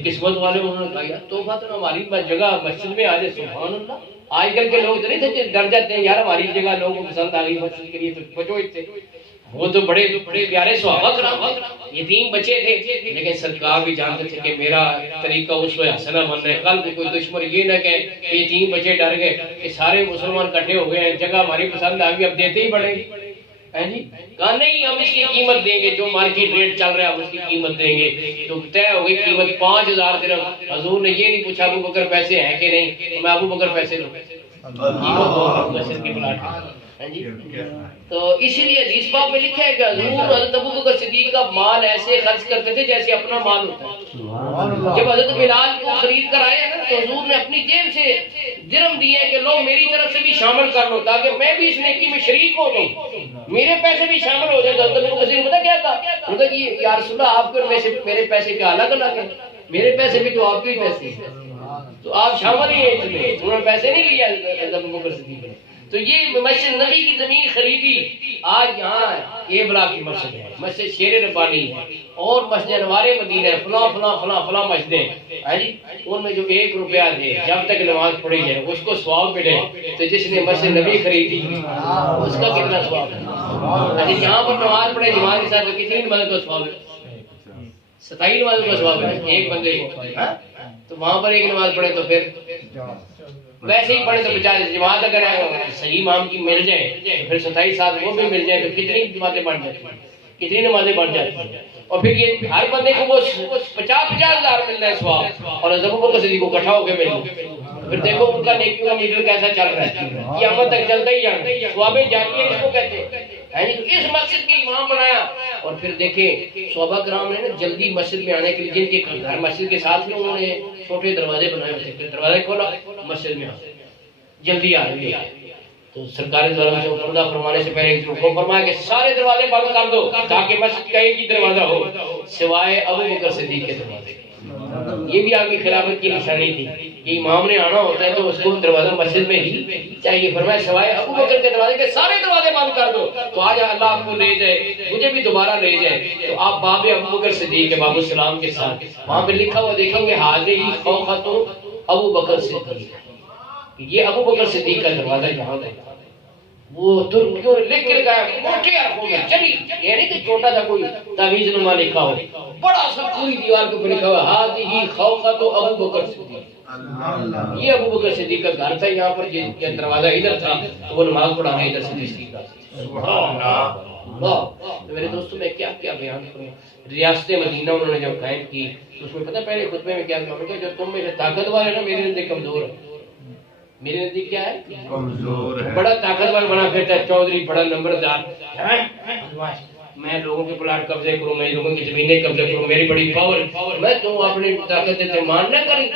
قسمت والے انہوں نے کہا یار تحفتاً ہماری جگہ مسجد میں آ جائے، سبحان اللہ۔ آج کل کے لوگ تو نہیں تھے ڈر جاتے ہیں یار ہماری جگہ لوگوں کو پسند آ گئی مسجد کے لیے تو بچو اس سے، وہ تو بڑے پیارے صحابہ کرام، یہ 3 بچے تھے، لیکن سرکار بھی جانتے تھے کہ میرا طریقہ اسوہ حسنہ بننا ہے، کل کو کوئی دشمن یہ نہ کہے کہ یہ 3 بچے ڈر گئے کہ سارے مسلمان اکٹھے ہو گئے ہیں، جگہ ہماری پسند آ گئی اب دیتے ہی پڑیں گے جی۔ کہا نہیں ہم اس کی قیمت دیں گے، جو مارکیٹ ریٹ چل رہا ہے ہم اس کی قیمت دیں گے۔ تو طے ہو گئی قیمت 5000 درہم۔ حضور نے یہ نہیں پوچھا ابو بکر پیسے ہیں کہ نہیں، میں ابو بکر پیسے لوں مسجد کے پلاٹ جی تو اسی لیے حدیث پاک میں لکھا ہے کہ حضور حضرت ابو بکر صدیق کا مال ایسے خرچ کرتے تھے جیسے اپنا مال ہوتا ہے. جب حضرت بلال کو خرید کر آئے نا تو حضور نے اپنی جیب سے درہم دیے کہ لو میری طرف سے بھی شامل کر لو تاکہ میں بھی اس نیکی میں شریک ہو جاؤں, میرے پیسے بھی شامل ہو جائے. حضرت ابو بکر صدیق پتہ کیا تھا, انہوں نے کہا کہ یا رسول اللہ آپ کے میرے پیسے کیا الگ الگ ہیں, میرے پیسے بھی تو آپ کے ہی پیسے ہیں تو آپ شامل ہی ہیں اس میں, انہوں نے پیسے نہیں لیا حضرت ابو بکر صدیق نے. تو یہ مسجد نبی کی زمین خریدی, آج یہاں یہ بلا کی مسجد ہے, مسجد شیر ربانی ہے, اور مسجد انوار مدینہ ہے, فلاں فلاں فلاں فلاں مسجدیں ہیں جی. ان میں جو 1 روپیہ دے جب تک نماز پڑھی جائے اس کو ثواب ملے, تو جس نے مسجد نبی خریدی اس کا کتنا ثواب ہے. یہاں پر نماز پڑھے جماعت کے ساتھ تو کتنی نماز کا ثواب ہے, 27 نمازوں کا ثواب ہے ایک بندے کو. تو وہاں پر ایک نماز پڑھے تو پھر ویسے ہی پڑھے تو بچارے جماعت اگر صحیح امام کی مل جائے تو پھر 27 سال وہ بھی مل جائے تو کتنی جماعتیں بڑھ جاتی ہیں, کتنی نمازیں بڑھ جاتی ہیں. اور پھر یہ ہر بندے کو وہ 50-50 ہزار مل رہا ہے ثواب, اور حضرت ابو بکر صدیق کو اکٹھا ہو کے مل رہا. پھر دیکھو ان کا نیکیوں کا میٹر کیسا چل رہا ہے, قیامت تک چلتا ہی جانا. ثوابیں جاتی ہیں اس کو کہتے ہیں. اس مسجد کے امام بنایا, اور پھر دیکھیں صحابہ کرام نے نا جلدی مسجد میں آنے کے لیے, جن کے گھر مسجد کے ساتھ میں انہوں نے چھوٹے دروازے بنائے ہوئے تھے, دروازے کھولا مسجد میں جلدی آ رہی ہے. تو سرکار دو عالم سے پردہ فرمانے سے پہلے ایک حکم فرمایا کہ سارے دروازے بند کر دو تاکہ مسجد کا ایک ہی دروازہ ہو سوائے ابو بکر صدیق کے دروازے. یہ بھی آپ کی خلافت کی نشانی تھی کہ امام نے آنا ہوتا ہے تو اس کو دروازہ مسجد میں ہی چاہیے. فرمایا سوائے ابو بکر کے دروازے کے سارے دروازے بند کر دو, تو آج اللہ آپ کو لے جائے, مجھے بھی دوبارہ لے جائے تو آپ باب ابو بکر صدیق کے باب السلام کے ساتھ وہاں پہ لکھا ہوا دیکھیں گے حاضر ہی خوخۃ ابو بکر صدیق. یہ ابو بکر صدیق کا دروازہ یہاں ہے. وہ ترکیوں نے لکھ کے لگایا موٹے حرفوں میں, چلی یعنی کہ چھوٹا سا کوئی تعویذ نما لکھا ہو, بڑا سا پوری دیوار کے اوپر لکھا ہوا ہذہ خوخۃ ابو بکر صدیق. یہ ابو بکر صدیق کا گھر تھا, یہاں پر یہ دروازہ ادھر تھا تو وہ نماز پڑھانے ادھر سے تشریف لاتے. سبحان اللہ. تو میرے دوستوں میں کیا کیا بیان کروں. ریاست مدینہ انہوں نے جب قائم کی تو اس میں پتہ پہلے خطبے میں کیا کہا, جو تم میں سے طاقتور ہے نا میرے نزدیک کمزور ہے. میرے نزدیک کیا ہے, کمزور ہے. بڑا طاقتور بنا پھرتا ہے چودھری, بڑا نمبردار, میں لوگوں کے پلاٹ قبضے کروں, میں لوگوں کی زمینیں قبضے کروں, میری بڑی پاور, میں تو اپنی طاقت سے مان نہ کریں.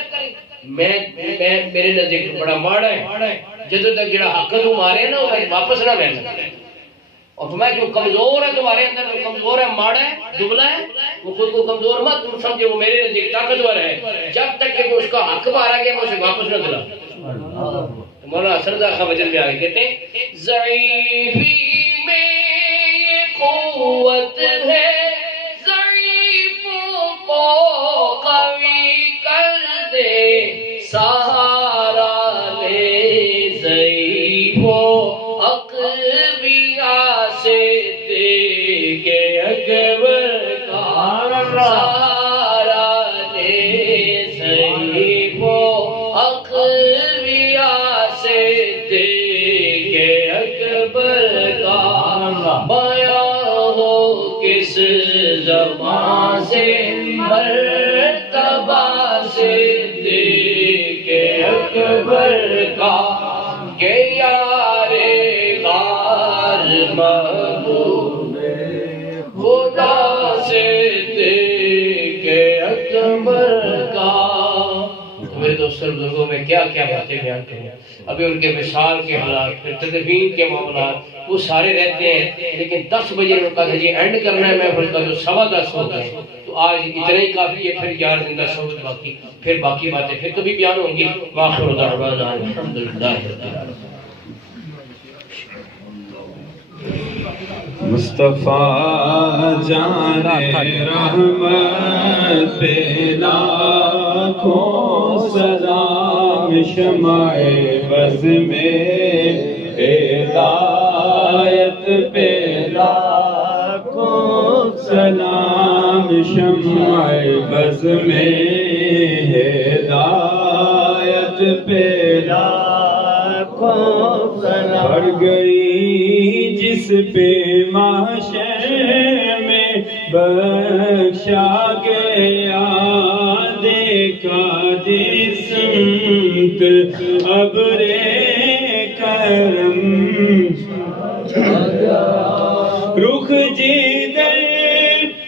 میں میرے نزدیک بڑا ماڑا ہے, جدو تک جڑا حق تو مارے نا واپس نہ لینا. اور میں جو کمزور ہے تمہارے اندر, جو کمزور ہے ماڑا ہے دبلا ہے, وہ خود کو کمزور مت تم سمجھے, وہ میرے نزدیک طاقتور ہے. جب تک کہ اس کا حق مارا گیا میں اسے واپس نہ دلا. مولانا سردار خان وجل میں آگے کہتے ہیں ضعیفی میں قوت ہے, ضعیفوں کو قوی کر دے, سہارا لے ضعیفوں اقویاء سے دے کے اکبر کا سہارا لے, ضعیفوں اقویاء سے دے کے اکبر کا بیاں ہو کس زبان سے, مرتبہ سے دے کے اکبر کا, کہ یار غار محبوب خدا سے دے کے اکبر کا. میرے دوستوں بزرگوں میں کیا کیا باتیں بیان کریں. ابھی ان کے وصال کے حالات, پھر تدفین کے معاملات وہ سارے رہتے ہیں, لیکن 10 بجے ان کا یہ اینڈ کرنا ہے محفل کا, جو 10:15 ہو گئے. تو آج اتنا ہی کافی ہے, پھر 11 زندہ شوق باقی, پھر باقی باتیں پھر کبھی بیان ہوں گی. وآخر دعوانا الحمدللہ رب العالمین. مصطفیٰ جان رحمت پہ لاکھوں سلام, شمع بز میں ہدایت پہ لاکھوں سلام, شمع بز میں ہدایت پہ لاکھوں سلام. بڑھ گئی جس پہ محشر میں بخشا گیا, دیکھا جس سمت ابر کرم دکھ جیدر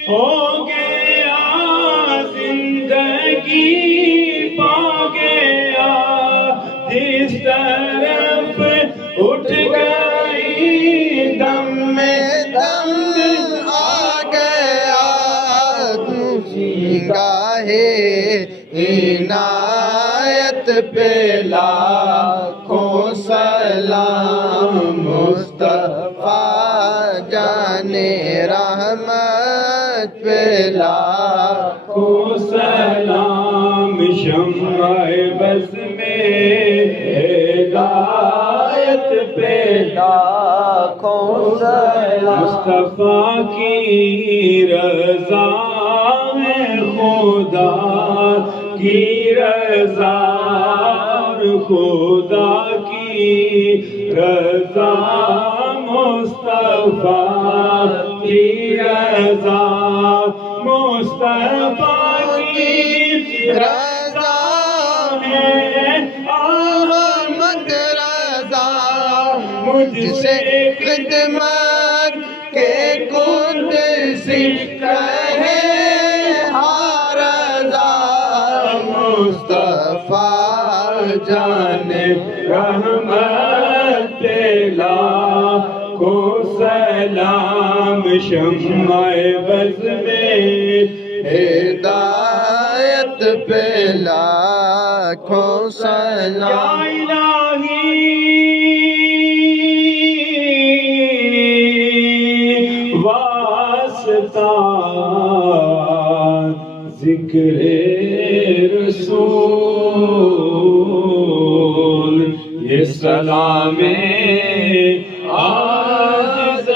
ہو گیا زندگی پا گیا جس طرف اٹھ گئی دم میں دم آ گیا گاہے عنایت پہ لاکھوں سلام مصطفیٰ جانے رحمت پہ لاکھوں سلام شمع بز میں ہدایت پہ لاکھوں سلام مصطفیٰ کی رضا ہے خدا کی رضا خدا کی رضا مصطفیٰ کی رضا مصطفیٰ کی رضا ہے احمد رضا مجھ سے خدمت کے قدسی کہے ہاں رضا مصطفیٰ جانے رحمت پہ لاکھوں سلام شمع بز میں ہدایت پہ لاکھوں سلام الہی واسطہ ذکر رسول یہ سلام آج